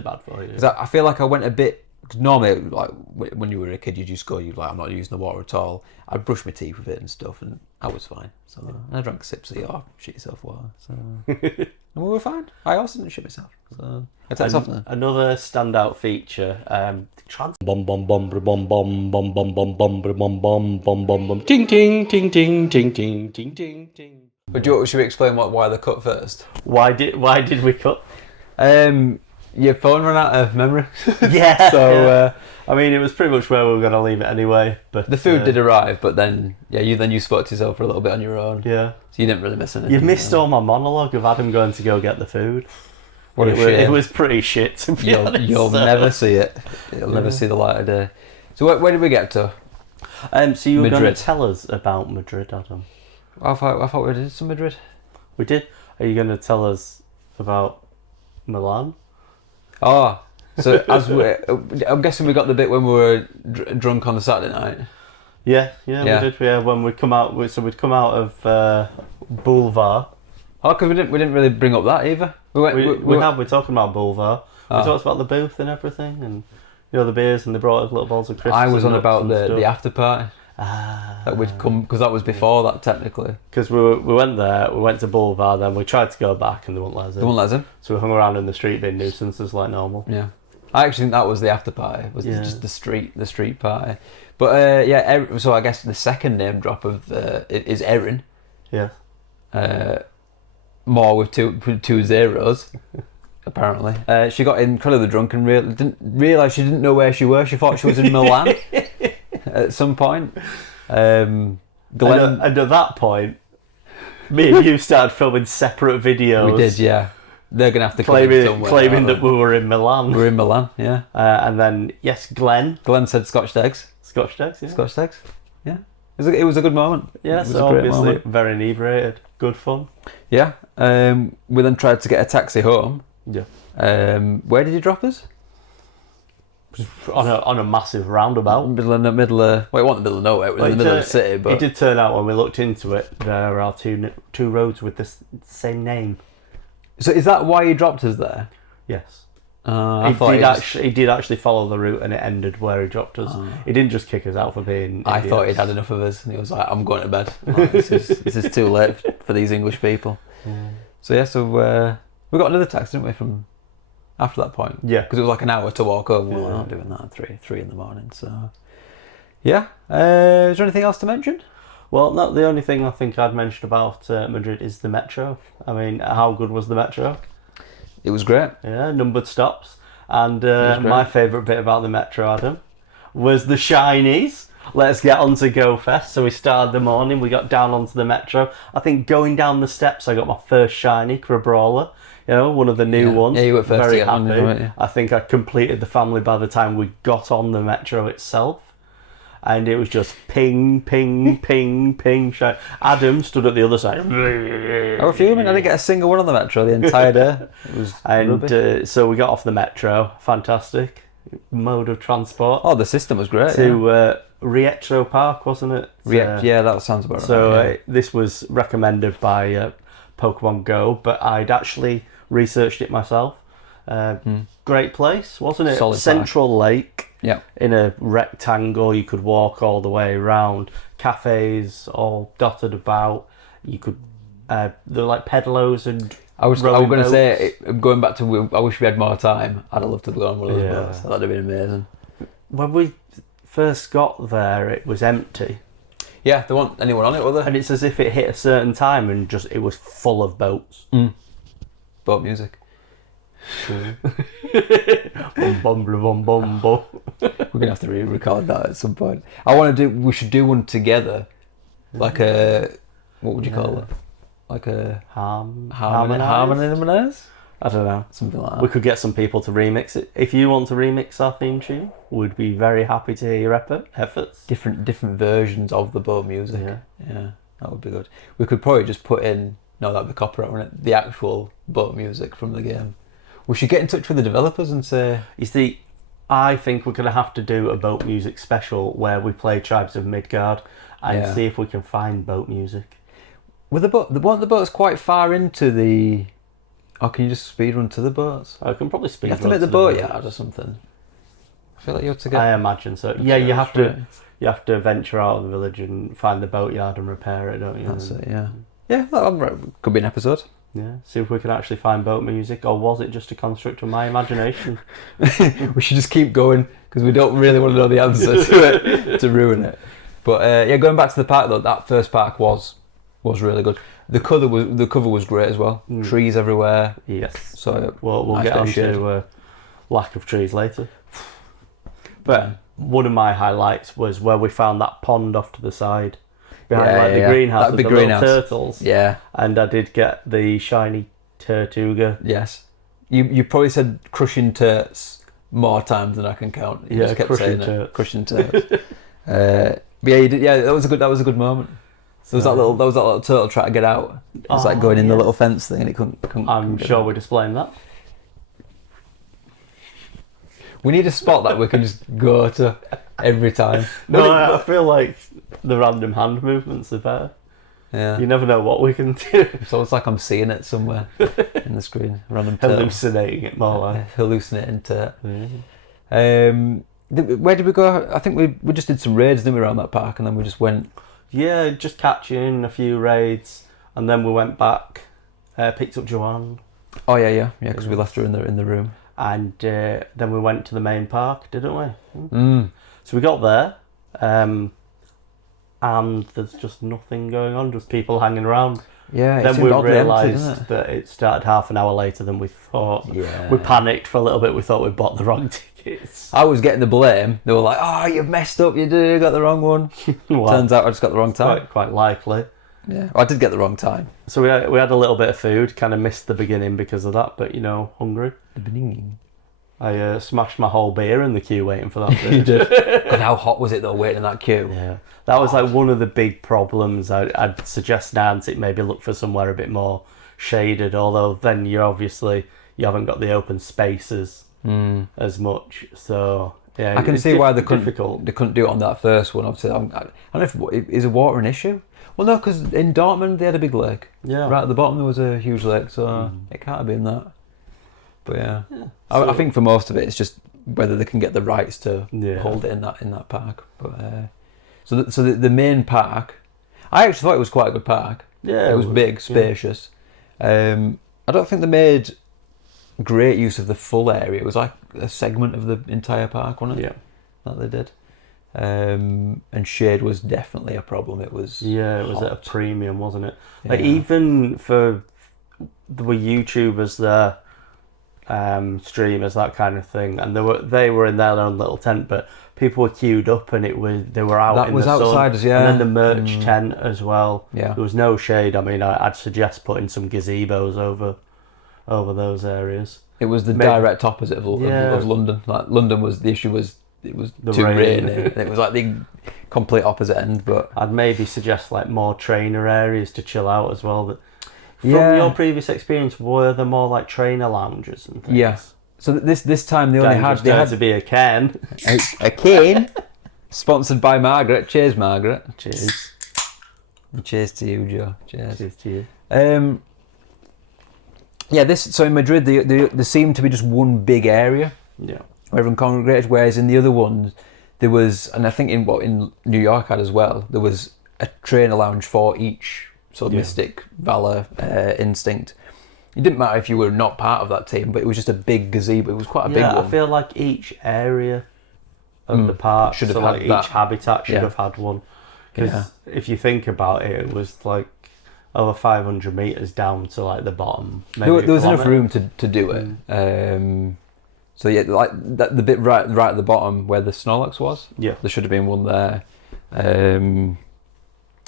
bad for you. Because I feel like I went a bit. Cause normally, like when you were a kid, you'd just go, I'm not using the water at all. I'd brush my teeth with it and stuff, and I was fine. So I drank sips of the shit yourself water. So and we were fine. I also didn't shit myself. So I take off now. Another standout feature, bum bum bum bum bum bum bum bum bum bum bum bum bum bum ting ting ting ting ting ting ting ting ting. But should we explain why the cut first? Why did we cut? Your phone ran out of memory. Yeah. So I mean, it was pretty much where we were going to leave it anyway. But the food did arrive, but then you spoke to yourself for a little bit on your own. Yeah. So you didn't really miss anything. You missed all my monologue of Adam going to go get the food. It was pretty shit, to be honest. You'll never see it. You'll never see the light of day. So where did we get to? So you were going to Madrid. tell us about Madrid, Adam. I thought we did some Madrid. We did. Are you going to tell us about Milan? Oh, so I'm guessing we got the bit when we were drunk on the Saturday night. Yeah, we did. Yeah, when we'd come out, we'd come out of Boulevard. Oh, because we didn't really bring up that either. We're talking about Boulevard. We talked about the booth and everything, and the beers, and they brought us little balls of crisps. I was on nuts about and the after party. That we'd come because that was before that technically. Because we went there, we went to Boulevard, then we tried to go back and they wouldn't let us in. They wouldn't let us in. So we hung around in the street being nuisances like normal. Yeah, I actually think that was the after party. Just the street party. But so I guess the second name drop of is Erin. Yeah. More with two zeros. Apparently, she got incredibly drunk and didn't realise she didn't know where she was. She thought she was in Milan at some point. And at that point, Me and you started filming separate videos. We did, yeah. They're going to have to come in somewhere. Claiming that we were in Milan. We're in Milan, yeah. And then, yes, Glenn said Scotch eggs. Scotch eggs, yeah. Scotch eggs, yeah. It was a good moment. Yeah, it was so a great obviously moment. very inebriated. Good fun. Yeah. We then tried to get a taxi home. Yeah. Where did you drop us? On a massive roundabout. Well, it wasn't the middle of nowhere. It was in the middle of the city. But it did turn out when we looked into it, there are two roads with the same name. So is that why you dropped us there? Yes. He He did actually follow the route, and it ended where he dropped us. He didn't just kick us out for being. I idiots. thought he'd had enough of us, and he was like, "I'm going to bed. Like, this is too late for these English people." So we got another taxi, didn't we, from after that point? Yeah, because it was like an hour to walk home. We're not doing that at 3 in the morning. So yeah. Is there anything else to mention? Well, no. The only thing I think I'd mentioned about Madrid is the metro. I mean, how good was the metro? It was great. Yeah, numbered stops. And my favourite bit about the metro, Adam, was the shinies. Let's get on to Go Fest. So we started the morning, we got down onto the metro. I think going down the steps, I got my first shiny, Crabrawler. You know, one of the new ones. Yeah, you were first. Very to get happy. on, weren't you? I think I completed the family by the time we got on the metro itself. And it was just ping, ping, ping, ping. Adam stood at the other side. I was fuming. I didn't get a single one on the metro the entire day. It was so we got off the metro. Fantastic mode of transport. Oh, the system was great. To Rietro Park, wasn't it? Yeah, that sounds about right. So this was recommended by Pokémon Go, but I'd actually researched it myself. Great place, wasn't it? Solid Central Lake. Yeah. In a rectangle, you could walk all the way around. Cafes all dotted about. You could, they're like pedalos and. I was going to say, going back to, I wish we had more time. I'd have loved to go on one of those boats. That'd have been amazing. When we first got there, it was empty. Yeah, there wasn't anyone on it, was there? And it's as if it hit a certain time and just it was full of boats. Boat music. Bum, bum, bum, bum, bum. We're gonna have to re-record that at some point. We should do one together, like a, what would you call it? Like a harmonize? I don't know, something like that. We could get some people to remix it. If you want to remix our theme tune, we'd be very happy to hear your efforts. Different versions of the boat music. Yeah, that would be good. We could probably just put in, no, that'd be copyright, wouldn't it? The actual boat music from the game. We should get in touch with the developers and say... You see, I think we're going to have to do a boat music special where we play Tribes of Midgard and see if we can find boat music. Weren't the boats quite far into the... Or can you just speedrun to the boats? I can probably speedrun. You have to make the boat yard or something. I feel like you have to get... I imagine so. Yeah, you have to venture out of the village and find the boatyard and repair it, don't you? That's it, yeah. Yeah, that could be an episode. Yeah, see if we can actually find boat music, or was it just a construct of my imagination? We should just keep going, because we don't really want to know the answer to it, to ruin it. But going back to the park though, that first park was really good. The cover was great as well. Trees everywhere. Yes. So we'll get on to lack of trees later. But one of my highlights was where we found that pond off to the side. Behind the greenhouse with the little turtles. Yeah. And I did get the shiny Turtuga. Yes. You probably said crushing turts more times than I can count. You just kept saying it. Crushing turts. But yeah, you did, that was a good moment. There was that little turtle trying to get out. It was like going in the little fence thing and it couldn't I'm sure we're displaying that. We need a spot that we can just go to every time. No, I feel like the random hand movements are better. Yeah. You never know what we can do. So it's like I'm seeing it somewhere in the screen. Random hallucinating it more like. Hallucinating to it. Where did we go? I think we just did some raids, didn't we, around that park, and then we just went... Yeah, just catching a few raids, and then we went back, picked up Joanne. Oh yeah, because we left her in the room. And then we went to the main park, didn't we? So we got there, and there's just nothing going on, just people hanging around. Yeah, then we realised that it started half an hour later than we thought. Yeah. We panicked for a little bit. We thought we'd bought the wrong tickets. I was getting the blame. They were like, "Oh, you've messed up. You got the wrong one." Well, turns out I just got the wrong time. Quite likely. Yeah, well, I did get the wrong time. So we had a little bit of food, kind of missed the beginning because of that, but hungry. The beginning. I smashed my whole beer in the queue waiting for that food. You did. God, how hot was it though, waiting in that queue? Yeah, that was like one of the big problems. I'd suggest Nantic maybe look for somewhere a bit more shaded, although then you haven't got the open spaces as much. So yeah, I can see why they difficult. couldn't do it on that first one. Obviously, I don't know if is water an issue. Well, no, because in Dortmund they had a big lake. Yeah, right at the bottom there was a huge lake, so it can't have been that. But yeah. So, I think for most of it, it's just whether they can get the rights to Yeah. hold it in that park. But so the main park, I actually thought it was quite a good park. Yeah, it was big, spacious. I don't think they made great use of the full area. It was like a segment of the entire park, wasn't it? Yeah, that they did. And shade was definitely a problem. It was at a premium, wasn't it? Like Yeah. even for there were YouTubers there, streamers, that kind of thing, and they were in their own little tent, but people were queued up, and they were out That in was the outsiders, sun, yeah. and then the merch tent as well. Yeah. There was no shade. I mean, I'd suggest putting some gazebos over those areas. It was the Maybe- direct opposite of London. Like London was the issue was it was The too rain. rainy. It was like the complete opposite end. But I'd maybe suggest like more trainer areas to chill out as well. That from Yeah. your previous experience, were there more like trainer lounges and things? yeah, so this time they only Dangerous had to be a Ken. a cane sponsored by Margaret. Cheers, Margaret. Cheers. And cheers to you, Joe. Cheers. Cheers to you. So in Madrid, there seemed to be just one big area Yeah. where everyone congregated, whereas in the other ones there was, and I think in New York had as well, there was a trainer lounge for each sort of mystic, valor, instinct. It didn't matter if you were not part of that team, but it was just a big gazebo. It was quite a big one. I feel like each area of the park Should have so had like that. each habitat should Yeah. have had one. Because Yeah. if you think about it, it was like over 500 meters down to like the bottom. There Maybe was enough kilometre. room to do it. So yeah, like the bit right at the bottom where the Snorlax was. Yeah. There should have been one there.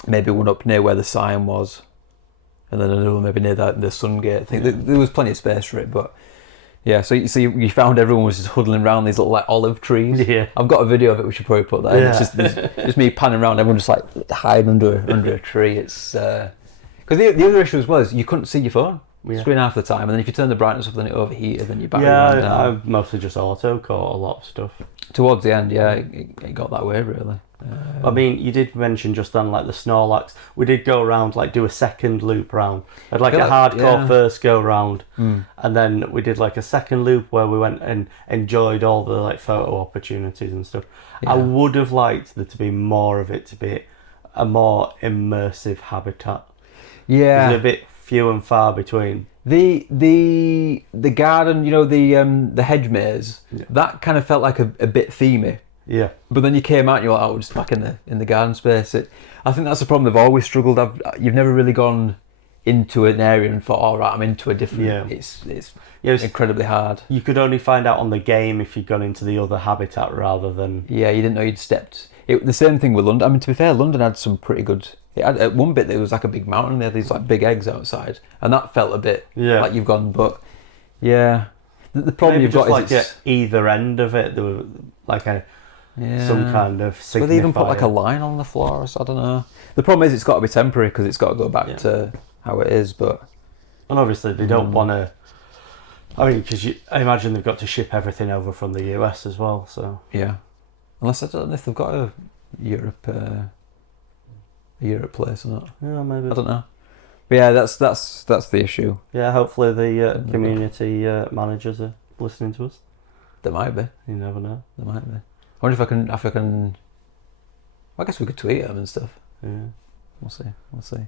Maybe one up near where the Scion was, and then another one maybe near the Sun Gate. I think there was plenty of space for it, but yeah. So you found everyone was just huddling around these little like olive trees. Yeah. I've got a video of it. We should probably put that in. Yeah. It's just me panning around. Everyone just like hiding under a tree. It's because the other issue as well is you couldn't see your phone screen half the time, and then if you turn the brightness up, then it overheated, then your battery ran down. I mostly just auto caught a lot of stuff. Towards the end, yeah, it got that way really. I mean, you did mention just then like the Snorlax. We did go around, like do a second loop round. Had like a feel like- hardcore yeah. first go round, and then we did like a second loop where we went and enjoyed all the like photo opportunities and stuff. I Yeah. would have liked there to be more of it, to be a more immersive habitat. Yeah, It's a bit few and far between. the garden, the hedge maze, that kind of felt like a bit themey. Yeah, But then you came out and you're like, oh, we're just back in the garden space. I think that's the problem. They've always struggled. You've never really gone into an area and thought, all right, I'm into a different. Yeah. It's it's incredibly hard. You could only find out on the game if you'd gone into the other habitat rather than. Yeah, you didn't know you'd stepped. The same thing with London. I mean, to be fair, London had some pretty good. It had, at one bit there was like a big mountain. They had these like big eggs outside, and that felt a bit like you've gone. But yeah, the problem Maybe you've got just is like it's, at either end of it, there were like some kind of signifier. Well, they even put like a line on the floor. So I don't know. The problem is it's got to be temporary because it's got to go back to how it is. But and obviously they don't want to. I mean, because I imagine they've got to ship everything over from the US as well. So yeah, unless I don't know if they've got a Europe place or not. yeah, maybe. I don't know. But yeah, that's the issue. Yeah, hopefully the community managers are listening to us. There might be. You never know. There might be. I wonder if I can. I guess we could tweet them and stuff. Yeah. We'll see.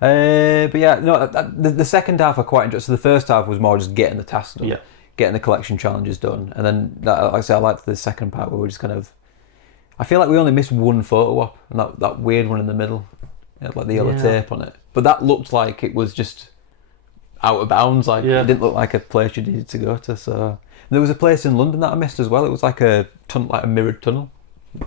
But yeah, no. The second half I quite enjoyed. So the first half was more just getting the tasks done, getting the collection challenges done, and then like I say, I liked the second part where we just kind of. I feel like we only missed one photo op, and that weird one in the middle, like the yellow tape on it. But that looked like it was just out of bounds. Like it didn't look like a place you needed to go to. So there was a place in London that I missed as well. It was like a tunnel, like a mirrored tunnel.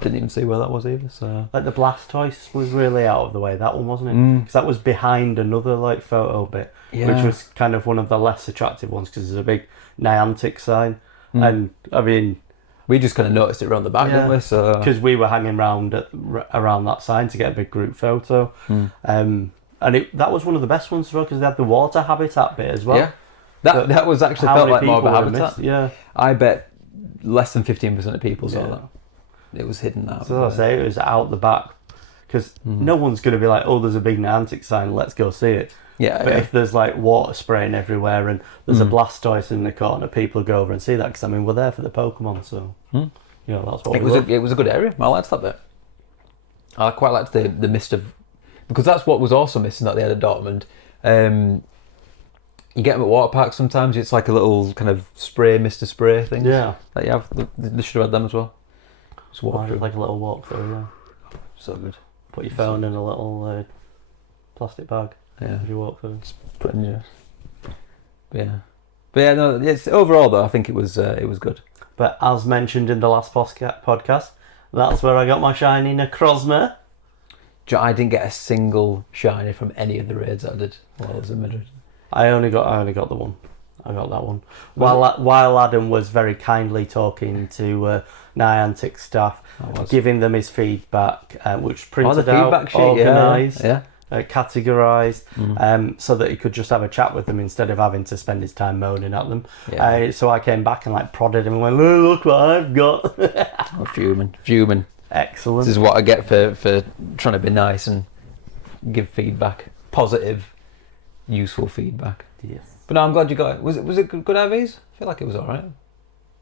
Didn't even see where that was either. So Like the Blastoise was really out of the way, that one, wasn't it? Because that was behind another like photo bit, which was kind of one of the less attractive ones because there's a big Niantic sign. And I mean, we just kind of noticed it around the back, didn't we? So because we were hanging around that sign to get a big group photo, and that was one of the best ones as well because they had the water habitat bit as well. Yeah, that was actually How felt many like more of a people would have habitat. missed? Yeah. I bet less than 15% of people saw Yeah. that. It was hidden out. So as I say, it was out the back because no one's going to be like, oh, there's a big Niantic sign, let's go see it. Yeah, But yeah. if there's like water spraying everywhere and there's a Blastoise in the corner, people go over and see that because I mean we're there for the Pokemon, so you know that's what It we love. was a good area. I liked that bit. I quite liked the mist of, because that's what was also missing that they had at Dortmund. You get them at water parks sometimes. It's like a little kind of Mr. Spray thing. Yeah. That you have. They should have had them as well. Just walk through. Like a little walk through. Yeah. So good. Put your phone in a little plastic bag Yeah. as you walk through. But yeah, no. It's overall though. I think it was good. But as mentioned in the last podcast, that's where I got my shiny Necrozma. I didn't get a single shiny from any of the raids I did while I was in Madrid. I only got the one. I got that one. While Adam was very kindly talking to Niantic staff, giving them his feedback, which printed out, feedback sheet, organised, yeah. categorised, so that he could just have a chat with them instead of having to spend his time moaning at them. Yeah. So I came back and like prodded him and went, look what I've got. Oh, fuming. Excellent. This is what I get for trying to be nice and give feedback, positive, useful feedback. Yes. But no, I'm glad you got it. Was it good IVs? I feel like it was all right.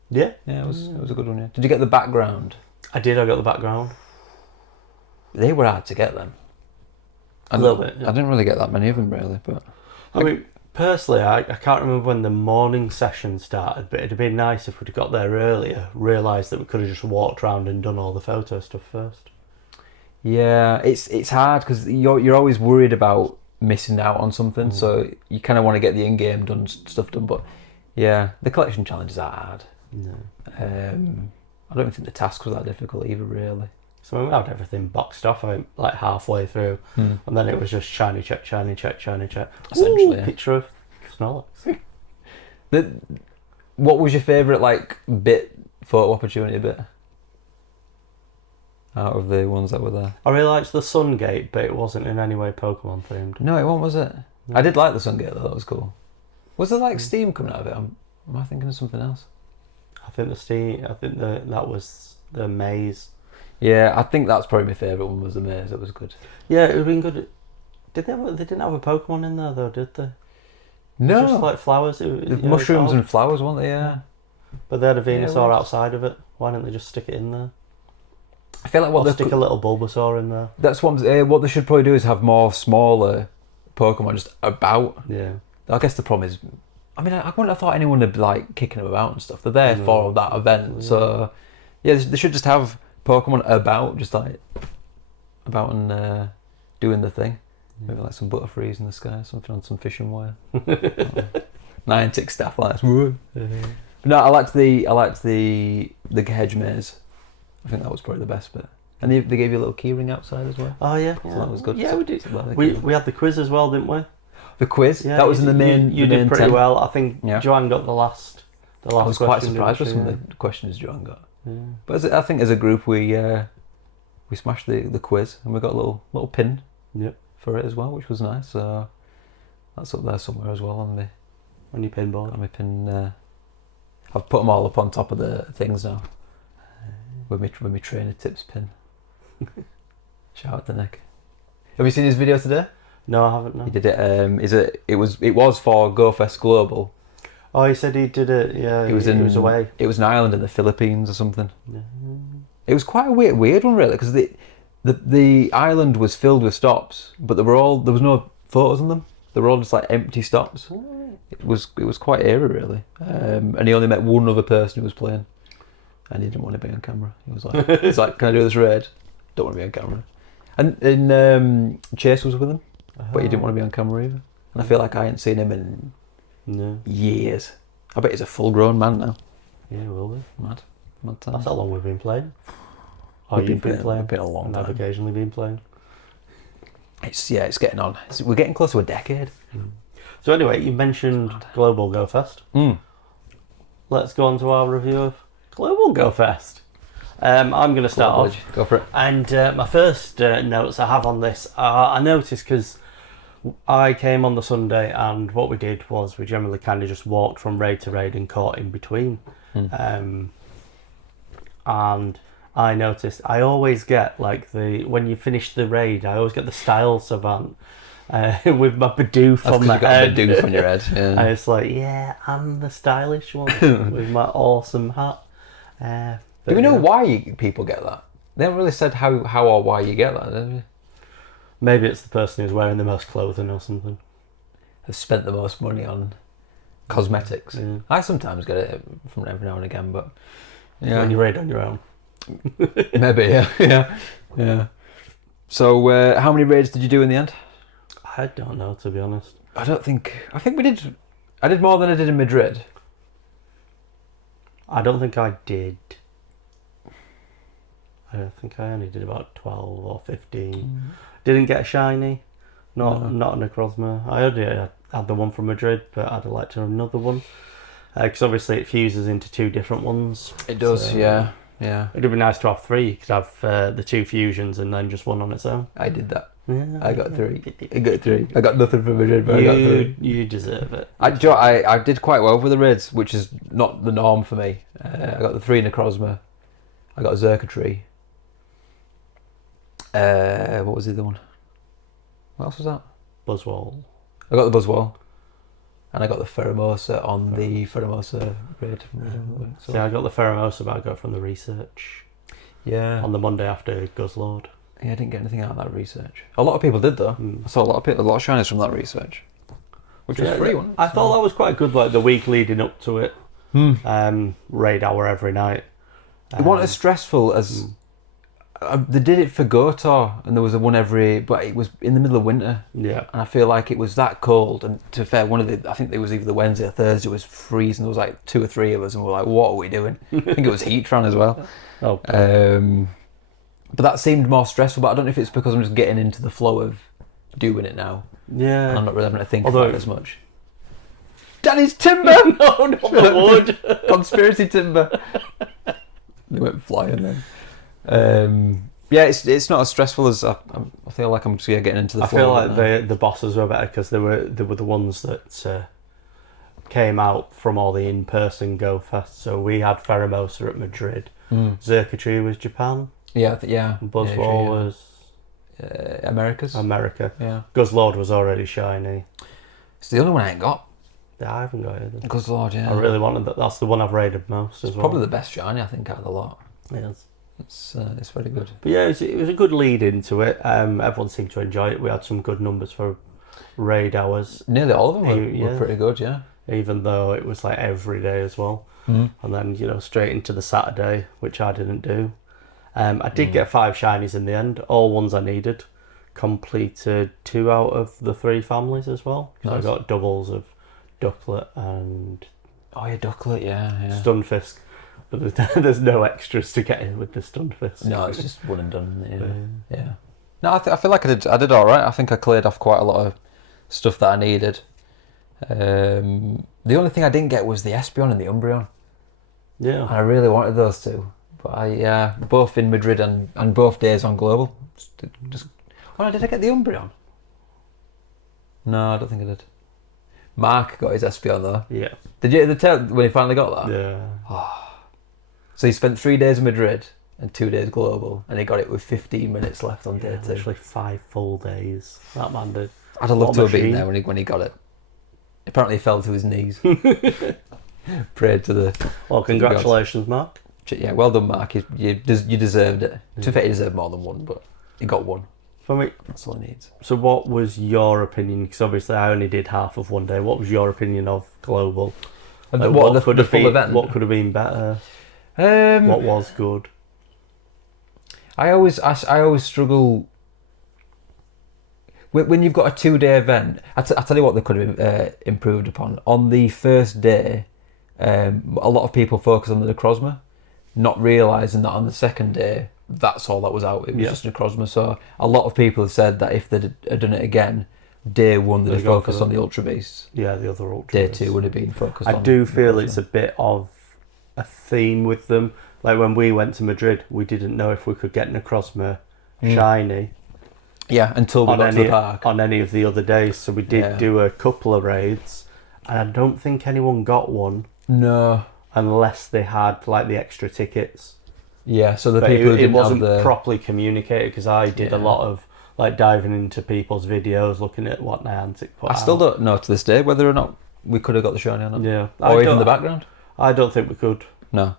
Yeah. Yeah, it was a good one. Yeah. Did you get the background? I did. I got the background. They were hard to get them. A little bit. Yeah. I didn't really get that many of them really, but I mean, personally, I can't remember when the morning session started, but it'd have been nice if we'd have got there earlier, realised that we could have just walked around and done all the photo stuff first. yeah, it's hard because you're always worried about missing out on something, so you kind of want to get the in-game stuff done. But yeah, the collection challenges are hard. No. I don't think the task was that difficult either, really. So we had everything boxed off, I think, like halfway through, and then it was just shiny check. Essentially, Ooh, yeah. picture of Snorlax. What was your favourite photo opportunity bit out of the ones that were there? I really liked the Sun Gate, but it wasn't in any way Pokemon themed. No, it wasn't, was it? No. I did like the Sun Gate though, that was cool. Was there steam coming out of it? Am I thinking of something else? I think that was the maze. Yeah, I think that's probably my favourite one, was the maze. It was good. Yeah, it would have been good. They didn't have a Pokemon in there though, did they? No. Just like flowers. The mushrooms and flowers, weren't they? Yeah. But they had a Yeah, it Venusaur was. outside of it. Why didn't they just stick it in there? I feel like Or stick a little Bulbasaur in there. that's what they should probably do is have more smaller Pokemon just about. Yeah. I guess the problem is, I mean, I wouldn't have thought anyone would be like kicking them about and stuff. They're there for that event, so yeah, they should just have Pokemon about, just like about and doing the thing. Maybe like some Butterfrees in the sky, something on some fishing wire. Niantic stuff like that. No, I liked the hedge maze. I think that was probably the best bit. And they gave you a little keyring outside as well. Oh yeah. So that was good. Yeah, we did. So We had the quiz as well, didn't we? the quiz, Yeah, that was in the main. You the did main pretty 10. well. I think Yeah. Joanne got the last. I was quite question, surprised with didn't some she? of the questions Joanne got. Yeah. But I think as a group we smashed the quiz and we got a little pin Yep. for it as well, which was nice. So that's up there somewhere as well on On your pinboard. my pin. I've put them all up on top of the things now. With me trainer tips pin. Shout out to Nick. Have you seen his video today? No, I haven't. No. He did it. It was for Go Fest Global. Oh, he said he did it. Yeah, He was away. It was an island in the Philippines or something. Yeah. It was quite a weird one, really, because the island was filled with stops, but there was no photos on them. They were all just like empty stops. It was quite eerie, really. And he only met one other person who was playing, and he didn't want to be on camera. He was like, "Can I do this raid? Don't want to be on camera." And Chase was with him, but he didn't want to be on camera either. And I feel like I ain't seen him in years. I bet he's a full-grown man now. Yeah, will be. Mad time. That's how long we've been playing. Oh, you've been playing? It's been a long and time. I've occasionally been playing. It's getting on. We're getting close to a decade. So anyway, you mentioned Global Go Fest. Let's go on to our review of Global Go Fest. I'm going to start off. Go for it. And my first notes I have on this, I noticed because I came on the Sunday and what we did was we generally kind of just walked from raid to raid and caught in between. And I noticed I always get like when you finish the raid, I always get the style savant with my Bidoof on my head. You've got a Bidoof on your head. Yeah. And it's like, yeah, I'm the stylish one with my awesome hat. Do we know why people get that? They haven't really said how or why you get that, have they? Maybe it's the person who's wearing the most clothing or something. Have spent the most money on cosmetics. Yeah. I sometimes get it from every now and again, but When you raid on your own. maybe, yeah. So, how many raids did you do in the end? I don't know, to be honest. I think we did. I did more than I did in Madrid. I don't think I did. I think I only did about 12 or 15. Didn't get a shiny. Not a Necrozma. I already had the one from Madrid, but I'd like to have another one. Because obviously it fuses into two different ones. It does, So, yeah. It'd be nice to have three. You could have the two fusions and then just one on its own. I did that. Yeah, I got three. I got nothing from Madrid, but I got three. You deserve it. I did quite well with the raids, which is not the norm for me. I got the 3 Necrozma. I got a Zerkatry. What was the other one? What else was that? Buzzwole. I got the Buzzwole. And I got the Pheromosa on the Pheromosa raid. See, I got the Pheromosa, but I got it from the research. Yeah. On the Monday after Guzzlord. Yeah, I didn't get anything out of that research. A lot of people did though. I saw a lot of shinies from that research, which was free one. I thought that was quite good. Like the week leading up to it, raid hour every night. It wasn't as stressful as they did it for Gotor, and there was a one every, but it was in the middle of winter. Yeah, and I feel like it was that cold. And to be fair, I think it was either the Wednesday or Thursday, was freezing. There was like 2 or 3 of us, and we were like, "What are we doing?" I think it was Heatran as well. Okay. But that seemed more stressful. But I don't know if it's because I'm just getting into the flow of doing it now. Yeah, And I'm not really having to think Although- about it as much. Danny's timber! No, not the wood. Conspiracy timber. They went flying then. Yeah, it's not as stressful as I feel like I'm just getting into the I flow. feel of it like now. the bosses were better because they were the ones that came out from all the in-person Go Fest. So we had Pheromosa at Madrid. Zerkatry was Japan. Yeah. Buzzwole was America's. America. Yeah. Guzzlord was already shiny. It's the only one I ain't got. Yeah, I haven't got it either. Guzzlord, yeah. I really wanted that. That's the one I've raided most as well. Probably the best shiny, I think, out of the lot. Yes. It's very good. But yeah, it was a good lead into it. Everyone seemed to enjoy it. We had some good numbers for raid hours. Nearly all of them were Yeah. pretty good, yeah. Even though it was like every day as well. And then, straight into the Saturday, which I didn't do. I did get 5 shinies in the end, all ones I needed. Completed 2 out of the 3 families as well. So Nice. I got doubles of Ducklet and Oh, yeah, Ducklet, yeah. Stunfisk. But there's no extras to get in with the Stunfisk. No, it's just one and done. Yeah. No, I feel like I did all right. I think I cleared off quite a lot of stuff that I needed. The only thing I didn't get was the Espeon and the Umbreon. Yeah. And I really wanted those two. But both in Madrid and both days on Global. Oh, did I get the Umbreon? No, I don't think I did. Mark got his Espeon though. Yeah. Did you tell when he finally got that? Yeah. So he spent 3 days in Madrid and 2 days Global, and he got it with 15 minutes left on day 2. Literally 5 full days. That man did. I'd have loved What to have been machine. there when he got it. Apparently he fell to his knees. Prayed to the... Well, congratulations, Mark. Yeah, well done, Mark. You deserved it. To be fair, he deserved more than one, but he got one. For me, That's all he needs. so what was your opinion? Because obviously I only did half of one day. What was your opinion of Global? And Like, what, the could full have been, event? What could have been better? What was good? I always struggle when you've got a 2-day event. I tell you what they could have improved upon. On the first day, a lot of people focus on the Necrozma, not realising that on the second day that's all that was out. It was Yeah. just Necrozma. So a lot of people have said that if they'd had done it again, day one they'd have go for focused on the Ultra Beasts. Yeah, the other Ultra Day Beasts. 2 would have been focused on. I do feel Necrozma. it's a bit of a theme with them. Like when we went to Madrid, we didn't know if we could get Necrozma shiny Yeah, until we got to the park. on any of the other days. So we did do a couple of raids, and I don't think anyone got one No. unless they had like the extra tickets. Yeah, so the But people who it didn't wasn't have the... properly communicated because I did a lot of like diving into people's videos, looking at what Niantic put I still don't know to this day whether or not we could have got the shiny or not. Yeah, Or even the background. I don't think we could. No.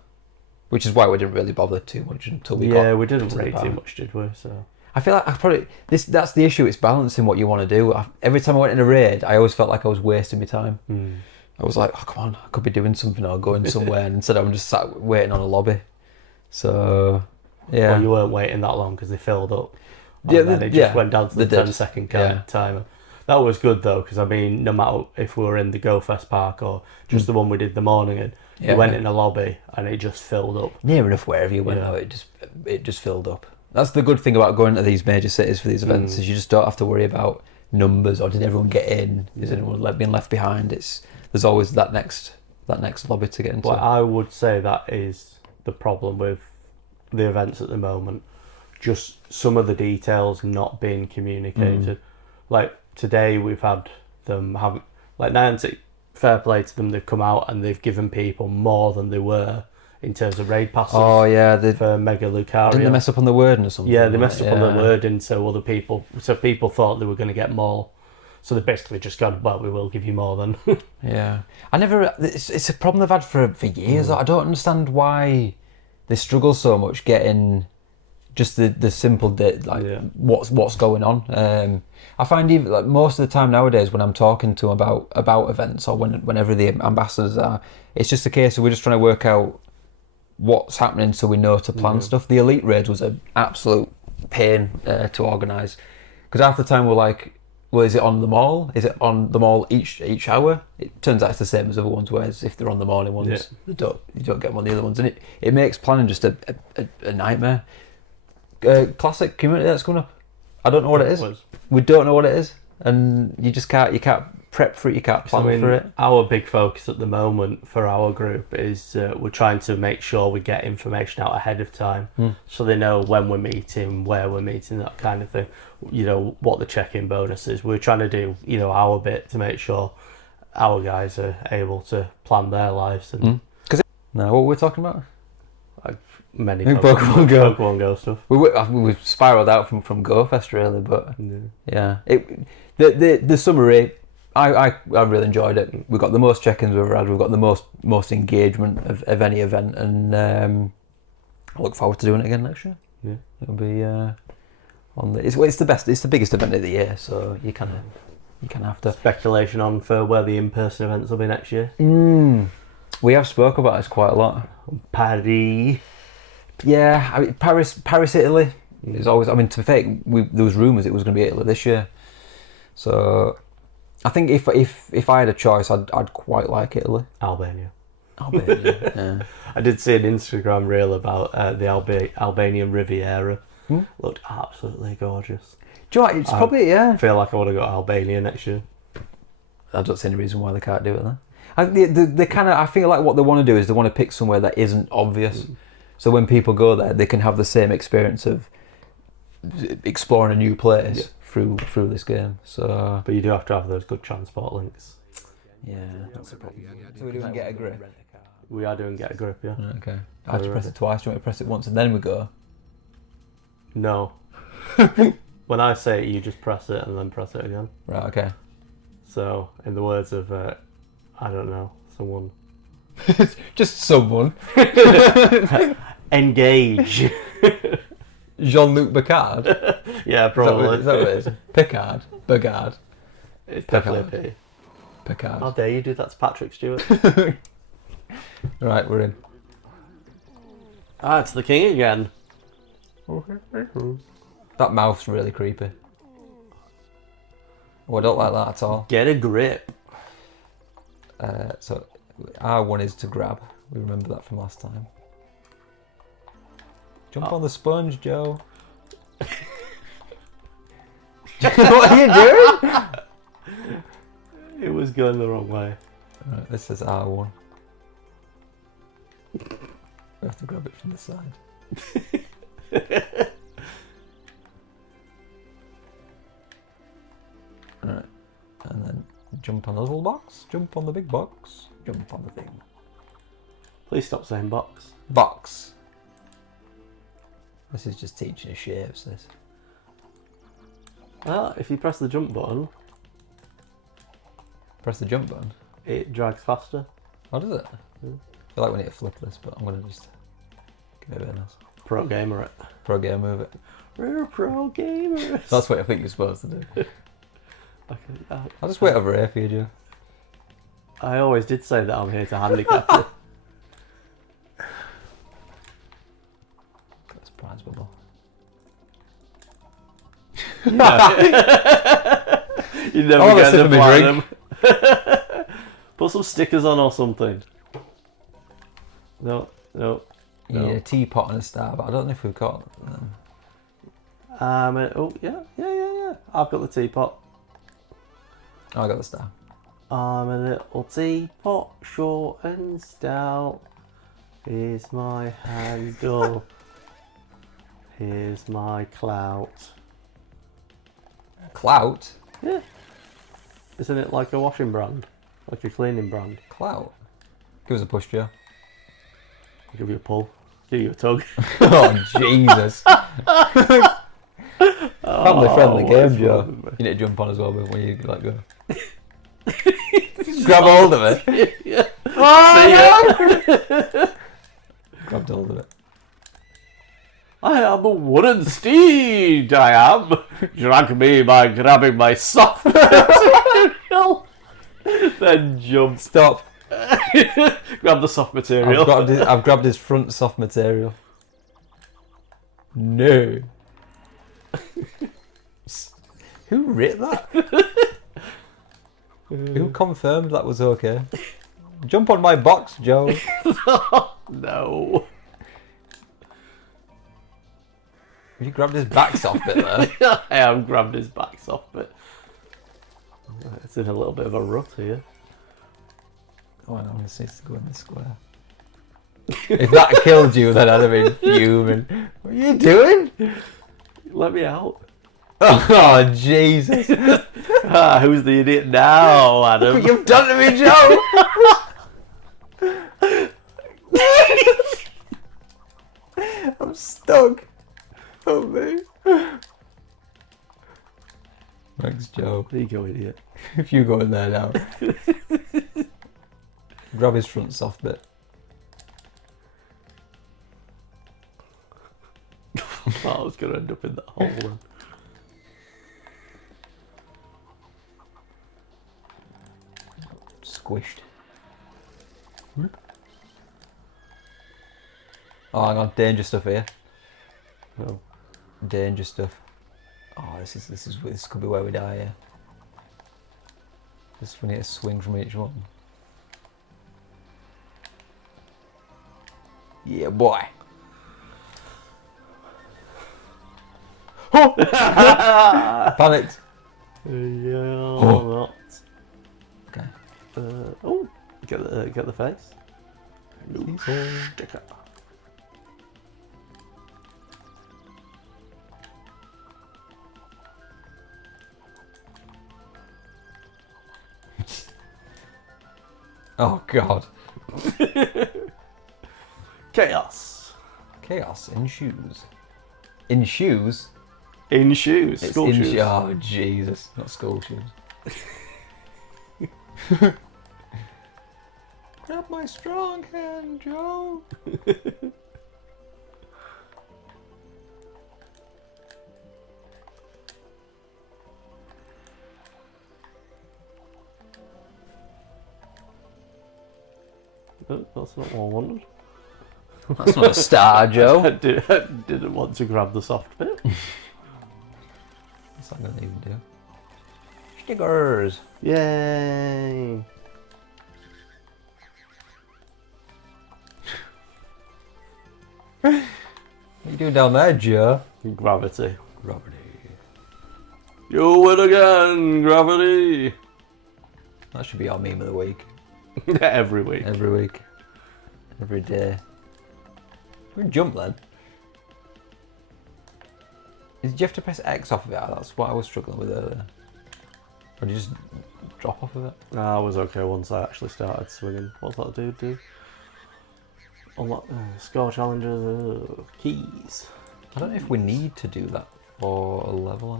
Which is why we didn't really bother too much until we got... Yeah, we didn't to the raid too park. much, did we? So I feel like I probably... That's the issue, it's balancing what you want to do. Every time I went in a raid, I always felt like I was wasting my time. I was like, oh, come on, I could be doing something or going somewhere. And instead I'm just sat waiting on a lobby. So, yeah. well, you weren't waiting that long because they filled up. Yeah, And then it just went down to the they did. 10-second Yeah. timer. That was good though, because I mean, no matter if we were in the Go Fest park or just the one we did the morning in, you went in a lobby and it just filled up. Near enough wherever you went, Yeah. though, it just filled up. That's the good thing about going to these major cities for these events is you just don't have to worry about numbers or did everyone get in? Is anyone being left behind? There's always that next lobby to get into. But I would say that is the problem with the events at the moment. Just some of the details not being communicated. Like today we've had them have like Niantic, fair play to them, they've come out and they've given people more than they were in terms of raid passes. Oh yeah, for Mega Lucario. Didn't they mess up on the wording or something? Yeah, they messed up on the Yeah. wording, so people thought they were going to get more. So they basically just gone, well, we will give you more then. Yeah, it's a problem they've had for years. I don't understand why they struggle so much getting just the simple what's going on. I find even like most of the time nowadays when I'm talking to them about events or whenever the ambassadors are, it's just a case of we're just trying to work out what's happening so we know to plan stuff. The Elite Raids was an absolute pain to organise because half the time we're like, well, is it on the mall? Is it on the mall each hour? It turns out it's the same as other ones, whereas if they're on the morning ones, you don't get them on the other ones. And it makes planning just a nightmare. Classic community that's coming up. I don't know what it is. We don't know what it is. And you can't prep for it, you can't plan for it. Our big focus at the moment for our group is we're trying to make sure we get information out ahead of time so they know when we're meeting, where we're meeting, that kind of thing. You know, what the check-in bonus is. We're trying to do, our bit to make sure our guys are able to plan their lives. And Now, what were we talking about? many Pokemon Go stuff. We've spiralled out from Go Fest really, but yeah. The summary, I really enjoyed it. We've got the most check-ins we've ever had. We've got the most engagement of any event, and I look forward to doing it again next year. Yeah, it'll be it's the best. It's the biggest event of the year, so you kind of have to. Speculation on for where the in-person events will be next year. We have spoke about this quite a lot. Paris. Yeah, I mean, Paris, Italy is always. I mean, to be fair, there was rumours it was going to be Italy this year. So, I think if I had a choice, I'd quite like Italy. Albania. Yeah. I did see an Instagram reel about the Albanian Riviera. Looked absolutely gorgeous. Do you know what? It's probably I feel like I want to go to Albania next year. I don't see any reason why they can't do it then. I feel like what they want to do is they want to pick somewhere that isn't obvious. So when people go there, they can have the same experience of exploring a new place through this game. So, but you do have to have those good transport links. Yeah, that's the problem. So we're doing get a grip. We are doing get a grip, yeah. Okay. I have to press it twice. Do you want me to press it once and then we go? No. When I say it, you just press it and then press it again. Right. Okay. So, in the words of, I don't know, someone. Just someone. Engage. Jean-Luc Picard. Yeah, probably. Is that what it is? Picard. Bogard. It's definitely a P. Picard. How dare you do that to Patrick Stewart? Right, we're in. It's the king again. That mouth's really creepy. Oh, I don't like that at all. Get a grip. So, R1 is to grab. We remember that from last time. Jump on the sponge, Joe. What are you doing? It was going the wrong way. Right, this is R1. We have to grab it from the side. Alright. And then jump on the little box. Jump on the big box. Jump on the thing. Please stop saying box. Box. This is just teaching us shapes, this. Well, if you press the jump button, Press the jump button. it drags faster. What is it? Yeah. I feel like we need to flip this, but I'm going to just give it a bit of this. Pro gamer it. Pro game move it. We're pro gamers. That's what I think you're supposed to do. Okay, I'll just wait over here for you, Joe. I always did say that I'm here to handicap you. Got this prize bubble. You never Oh, get that's to in my apply drink. them. Put some stickers on or something. No. You need a teapot and a star, but I don't know if we've got them. Oh, yeah. I've got the teapot. Oh, I got the star. I'm a little teapot, short and stout. Here's my handle. Here's my clout. Clout? Yeah. Isn't it like a washing brand? Like a cleaning brand? Clout? Give us a push, Joe. I'll give you a pull. Give you a tug. Oh, Jesus. Family friendly what game, is Joe. wrong with me? You need to jump on as well when you let go. Grab hold of it. Yeah. See ya. Grabbed hold of it. I am a wooden steed, I am. Drag me by grabbing my soft material. Then jump. Stop. Grab the soft material. I've grabbed his front soft material. No. Who writ that? Who confirmed that was okay? Jump on my box, Joe. No. You grabbed his back soft bit there. I have grabbed his back soft bit. It's in a little bit of a rut here. Oh, I know, this needs to go in the square. If that killed you, then I'd have been fuming. What are you doing? Let me out. Oh, Jesus. Who's the idiot now, Adam? What you've done to me, Joe! I'm stuck. Help me. Thanks, Joe. There you go, idiot. If you go in there now. Grab his front soft bit. I was going to end up in that hole then. Squished. Oh, hang on, danger stuff here. No. Danger stuff. Oh, this could be where we die here. Just we need to swing from each one. Yeah, boy. Panicked. Yeah, Oh. not. Okay. Oh, get the face. No sticker. Oh God. Chaos. Chaos in shoes. In shoes? In shoes. It's School in shoes. Oh Jesus, not school shoes. Grab my strong hand, Joe. Oh, that's not what I wanted. That's not a star, Joe. I didn't want to grab the soft bit. What's that gonna even do? Stickers. Yay! What are you doing down there, Joe? Gravity. Gravity. You win again, Gravity. That should be our meme of the week. Every week. Every week. Every day. We jump then. Do you have to press X off of it? That's what I was struggling with earlier. Or do you just drop off of it? I was okay once I actually started swinging. What's that dude do? Unlock score challenges, keys. I don't know if we need to do that for a level or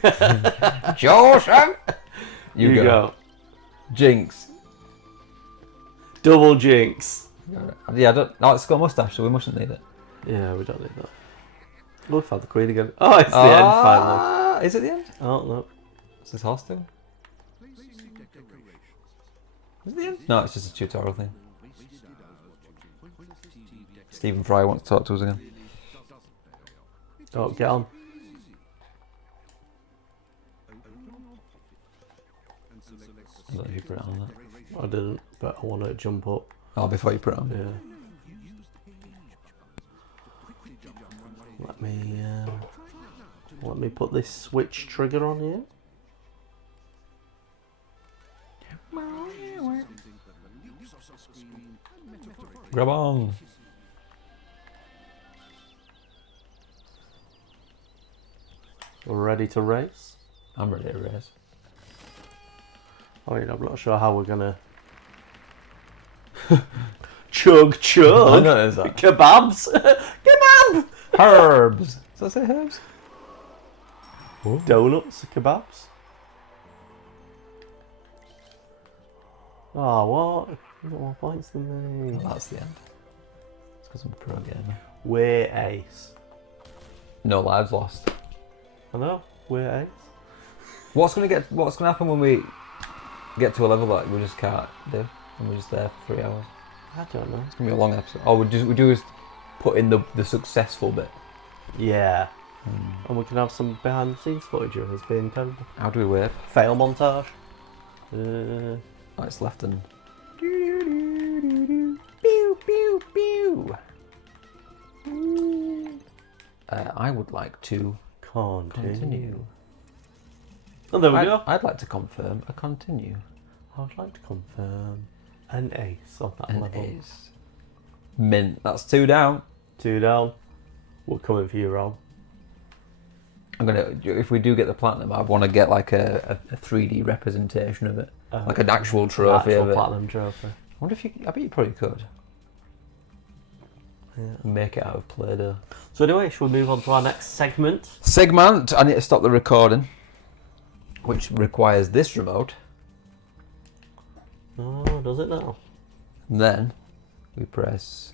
not. Joseph! You go. Jinx. Double jinx. Yeah, I don't. Oh, it's got a mustache, so we mustn't need it. Yeah, we don't need that. Oh, we've had the queen again. Oh, it's the end finally. Is it the end? Oh, no. What's this horse doing? Is it the end? No, it's just a tutorial thing. Stephen Fry wants to talk to us again. Oh, get on. I don't know if you put it on that. I didn't, but I want to jump up. Oh, before you put it on. Yeah. Let me put this switch trigger on here. Grab on. We're ready to race. I'm ready to race. I mean, I'm not sure how we're gonna chug chug. I know, is that? Kebabs. Kebab. Herbs. Does that say herbs? Ooh. Donuts. Kebabs. Oh, what? You got more points than me. Oh, that's the end. It's because I'm a pro gamer. We're ace. No lives lost. I know. We're ace. What's gonna happen when we get to a level that we just can't do, and we're just there for 3 hours? I don't know. It's gonna be a long episode. Or we do is put in the successful bit. Yeah. And we can have some behind the scenes footage of us being terrible. How do we wave? Fail montage. Oh, it's left and. Pew pew pew. I would like to continue. Oh, there we go. I'd like to confirm a continue. I would like to confirm an ace on that An level. ace. Mint. That's 2 down. 2 down. We're coming for you, Rob. If we do get the platinum, I want to get like a 3D representation of it, like an actual trophy of it. Platinum trophy. I wonder if I bet you probably could. Yeah. Make it out of Play-Doh. So anyway, shall we move on to our next segment? Segment. I need to stop the recording, which requires this remote. Oh, does it now? And then we press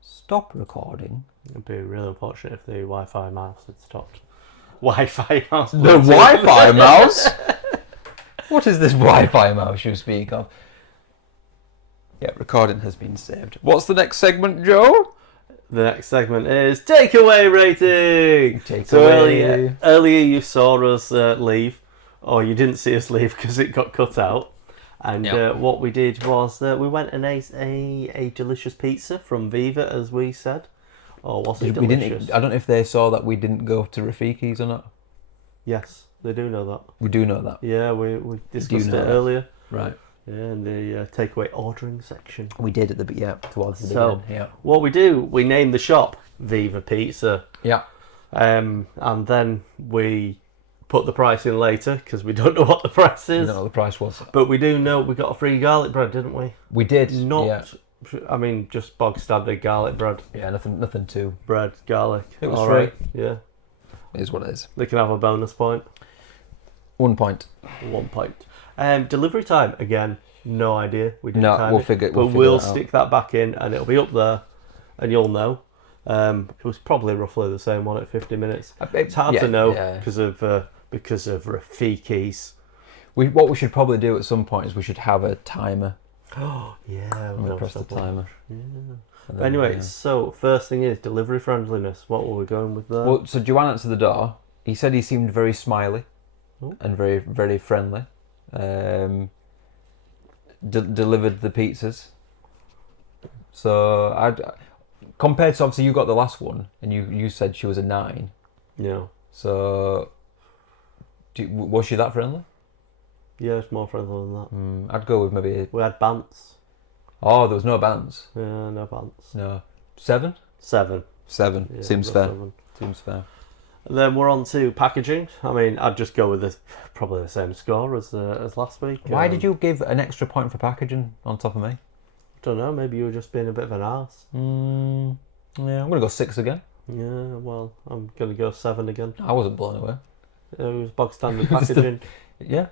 stop recording. It'd be really unfortunate if the Wi-Fi mouse had stopped. Wi-Fi mouse. The Wi-Fi mouse? What is this Wi-Fi mouse you speak of? Yeah, recording has been saved. What's the next segment, Joe? The next segment is takeaway rating. So Takeaway. earlier you saw us leave, or you didn't see us leave because it got cut out. And Yep. what we did was we went and ate a delicious pizza from Viva, as we said. Or was it delicious? I don't know if they saw that we didn't go to Rafiki's or not. Yes, they do know that. We do know that. Yeah, we discussed it know that. earlier. Right. Yeah, in the takeaway ordering section. We did at the towards the So, beginning. Yeah. what we do, we name the shop Viva Pizza. Yeah. And then we put the price in later because we don't know what the price I is. don't know what the price was. But we do know we got a free garlic bread, didn't we? We did. Not, Yeah. I mean, just bog standard garlic bread. Yeah. Nothing too. Bread, garlic. It was All free. right. Yeah. It is what it is. They can have a bonus point. 1 point. 1 point. Delivery time, again, no idea. We didn't No, time we'll it. figure- But we'll figure we'll that out. stick that back in and it'll be up there and you'll know. It was probably roughly the same one at 50 minutes. It's hard to know because of Rafiki's. What we should probably do at some point is we should have a timer. Oh, yeah. I'm going to press the timer. Yeah. And then, Anyway, so first thing is delivery friendliness. What were we going with there? Well, so Joanne answered the door. He said he seemed very smiley and very, very friendly. Delivered the pizzas. So compared to obviously you got the last one, and you said she was a 9. Yeah. So, was she that friendly? Yeah, it's more friendly than that. I'd go with maybe. We had bants. Oh, there was no bands. Yeah, no bants. No. 7? 7. 7. Yeah, Seems fair. 7. Seems fair. And then we're on to packaging. I mean, I'd just go with probably the same score as last week. Why did you give an extra point for packaging on top of me? I don't know. Maybe you were just being a bit of an arse. Yeah, I'm gonna go 6 again. Yeah, well, I'm gonna go 7 again. I wasn't blown away. It was bog standard packaging. Yeah.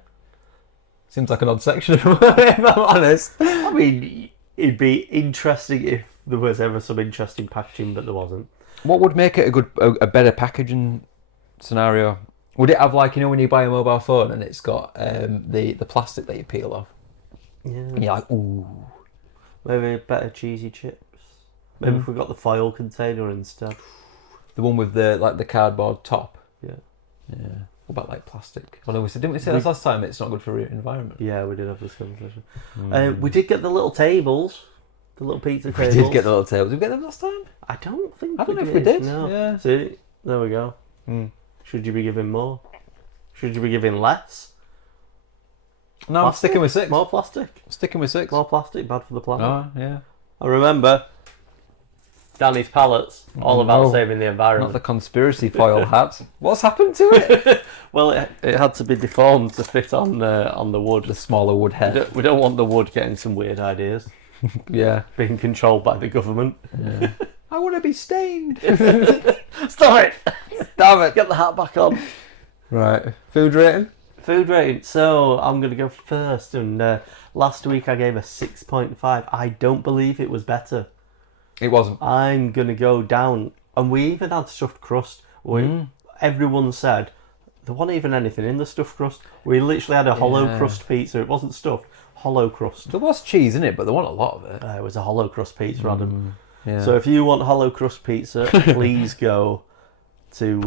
Seems like an odd section, if I'm honest. I mean, it'd be interesting if there was ever some interesting packaging, but there wasn't. What would make it a better packaging scenario? Would it have, like, you know, when you buy a mobile phone and it's got the plastic that you peel off? Yeah. And you're like, ooh. Maybe better cheesy chips. Maybe if we got the foil container instead. The one with the cardboard top. Yeah. Yeah. What about like plastic? Well, no, didn't we say this last time? It's not good for the environment. Yeah, we did have this conversation. We did get the little tables, the little pizza We tables. did get the little tables. Did we get them last time? I don't think. I don't know if we did. No. Yeah. See, there we go. Should you be giving more? Should you be giving less? No, Plastic? I'm sticking with 6. More plastic. Sticking with 6. More plastic. Bad for the planet. Oh, yeah. I remember Danny's pallets, all about no. saving the environment. Not the conspiracy foil hat. What's happened to it? Well, it had to be deformed to fit on the wood. The smaller wood head. We don't want the wood getting some weird ideas, Yeah. being controlled by the government. Yeah. I want to be stained. Stop it! Damn it. Get the hat back on. Right. Food rating? Food rating. So I'm going to go first. And last week I gave a 6.5. I don't believe it was better. It wasn't. I'm going to go down. And we even had stuffed crust. Everyone said there wasn't even anything in the stuffed crust. We literally had a hollow crust pizza. It wasn't stuffed. Hollow crust. There was cheese in it, but there wasn't a lot of it. It was a hollow crust pizza, Adam. Yeah. So if you want hollow crust pizza, please go to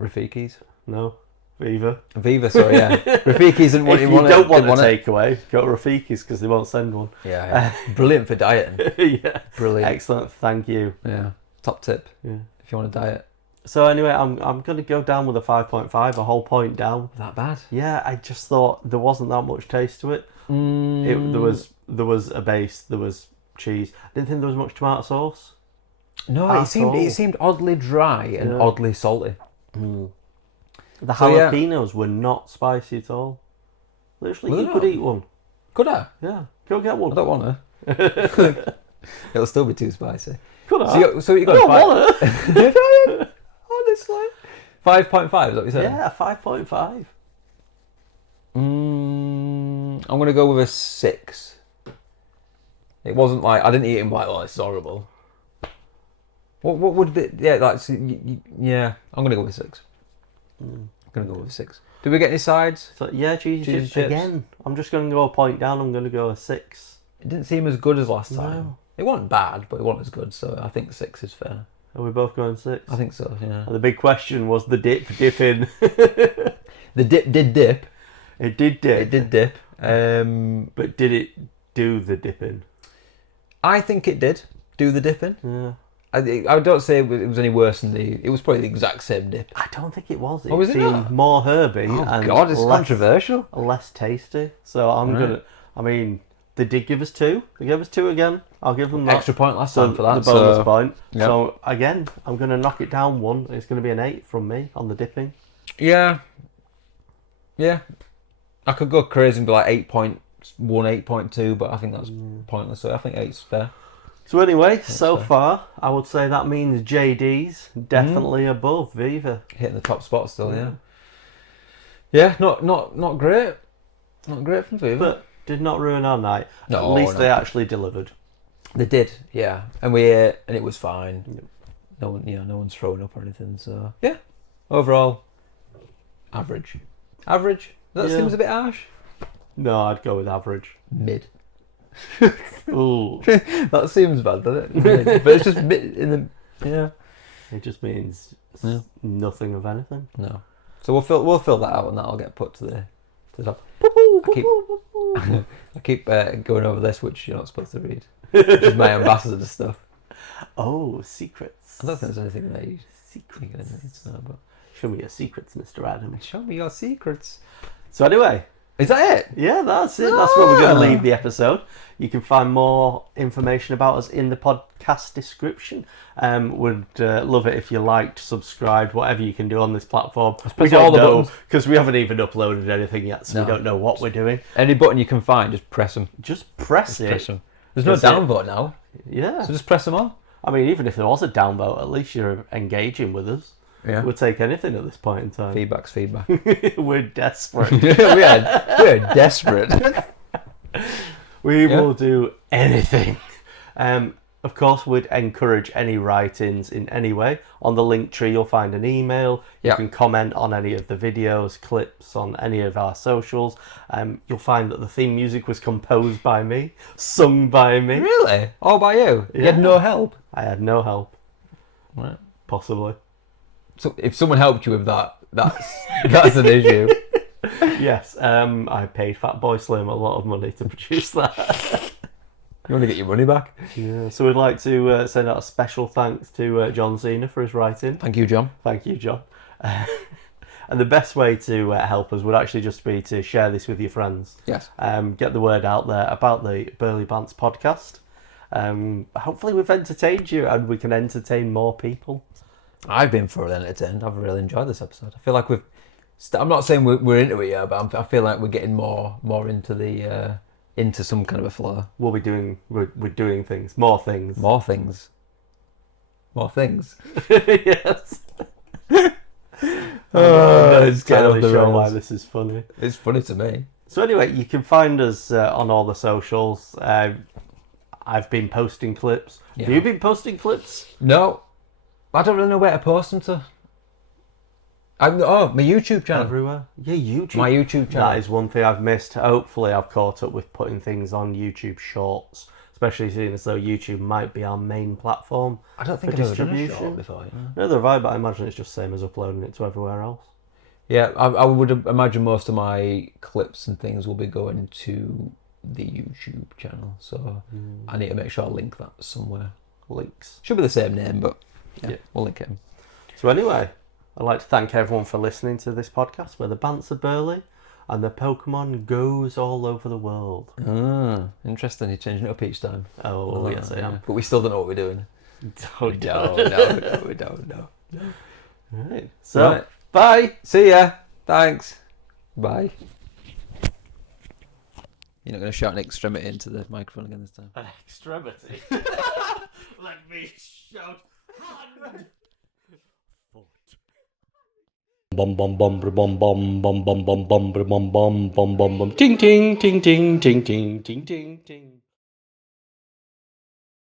Rafiki's. no Viva. Viva, sorry, yeah. Rafiki's didn't want If it. you don't want a it. takeaway, go to Rafiki's because they won't send one. Yeah. Brilliant for dieting. Yeah, Brilliant. excellent. Thank you. Yeah. Top tip. Yeah. If you want to diet. So anyway, I'm going to go down with a 5.5, a whole point down. That bad? Yeah, I just thought there wasn't that much taste to it. There was a base, there was cheese. I didn't think there was much tomato sauce. No, At it seemed oddly dry and oddly salty. The jalapenos were not spicy at all. Literally, you could eat one. Could I? Yeah, go get one. I don't want to. It'll still be too spicy. Could I? So you got I don't want honestly. 5.5 is that what you said? Yeah, 5.5. I'm gonna go with a 6. It wasn't like I didn't eat it and be like, oh, this is horrible. What would it? Yeah, like yeah. I'm gonna go with 6. I'm gonna go with 6. Did we get any sides? So yeah, cheesy chips again. I'm just going to go a point down. I'm going to go a 6. It didn't seem as good as last time. No. It wasn't bad, but it wasn't as good. So I think 6 is fair. Are we both going 6? I think so. Yeah. And the big question was the dip in. The dip did dip. It did dip. It did dip. But did it do the dipping? I think it did do the dipping. Yeah. I don't say it was any worse than it was probably the exact same dip. I don't think it was. Oh, was it seemed not? more herby Oh and God, it's controversial. less tasty. So I'm gonna. I mean, they did give us 2. They gave us 2 again. I'll give them that. Extra point last time for that. The bonus point. Yep. So again, I'm gonna knock it down 1. It's gonna be an 8 from me on the dipping. Yeah. Yeah. I could go crazy and be like 8.1, 8.2, but I think that's pointless. So I think 8's fair. So anyway, so far, I would say that means JD's definitely above Viva. Hitting the top spot still, yeah. Yeah, not great. Not great from Viva. But did not ruin our night. No, At least no. they actually delivered. They did, yeah. And we ate, and it was fine. Yep. No one, no one's throwing up or anything. So yeah, overall, average. Average. That seems a bit harsh. No, I'd go with average. Mid. Ooh. That seems bad, doesn't it? Mid. But it's just mid in the It just means nothing of anything. No. So we'll fill that out, and that'll get put to the top. I keep going over this, which you're not supposed to read. Which is my ambassador stuff. Oh, secrets. I don't think there's anything there you Secrets. need to know about. Show me your secrets, Mr. Adam. Show me your secrets. So anyway, Is that it? yeah, that's it. That's where we're going to Ah. leave the episode. You can find more information about us in the podcast description. Would love it if you liked, subscribed, whatever you can do on this platform. We press all don't the know buttons. because we haven't even uploaded anything yet, so No. we don't know what we're doing. Any button you can find, just press them. Just press it. Press them. There's no That's it. downvote now, Yeah. so just press them on. I mean, even if there was a downvote, at least you're engaging with us. Yeah. We'll take anything at this point in time. Feedback's feedback. We're desperate. we're desperate. We Yeah. will do anything. Of course, we'd encourage any write-ins in any way. On the link tree, you'll find an email. You Yeah. can comment on any of the videos, clips on any of our socials. You'll find that the theme music was composed by me, sung by me. Really? All by you? You had Yeah. no help? I had no help, Right. possibly. So if someone helped you with that, that's an issue. Yes, I paid Fatboy Slim a lot of money to produce that. You want to get your money back? Yeah, so we'd like to send out a special thanks to John Cena for his writing. Thank you, John. Thank you, John. And the best way to help us would actually just be to share this with your friends. Yes. Get the word out there about the Burley Bants podcast. Hopefully we've entertained you and we can entertain more people. I've been thoroughly entertained. I've really enjoyed this episode. I feel like I'm not saying we're into it yet, but I feel like we're getting more into the into some kind of a flow. We're doing things, more things. More things. Yes. Oh, it's it's getting off the sure why rails. this is funny. It's funny to me. So anyway, you can find us on all the socials. I've been posting clips. Yeah. Have you been posting clips? No, I don't really know where to post them to. My YouTube channel. Everywhere. Yeah, YouTube. My YouTube channel. That is one thing I've missed. Hopefully I've caught up with putting things on YouTube Shorts, especially seeing as though YouTube might be our main platform. I don't think for I've ever done a distribution. short before. You know? Neither have I, but I imagine it's just the same as uploading it to everywhere else. Yeah, I would imagine most of my clips and things will be going to the YouTube channel. So I need to make sure I link that somewhere. Links. Should be the same name, but yeah. We'll link it. So anyway, I'd like to thank everyone for listening to this podcast where the Bants are Burley and the Pokemon goes all over the world. Interesting. You're changing it up each time. Oh, yes, I am. But we still don't know what we're doing. Oh, No, we don't know. Right. So, Right. bye. See ya. Thanks. Bye. You're not going to shout an extremity into the microphone again this time. An extremity. Let me shout hand. Foot. Bum bum bum bum bum bum bum bum bum bum bum bum bum bum ting ting ting ting ting ting ting ting ting.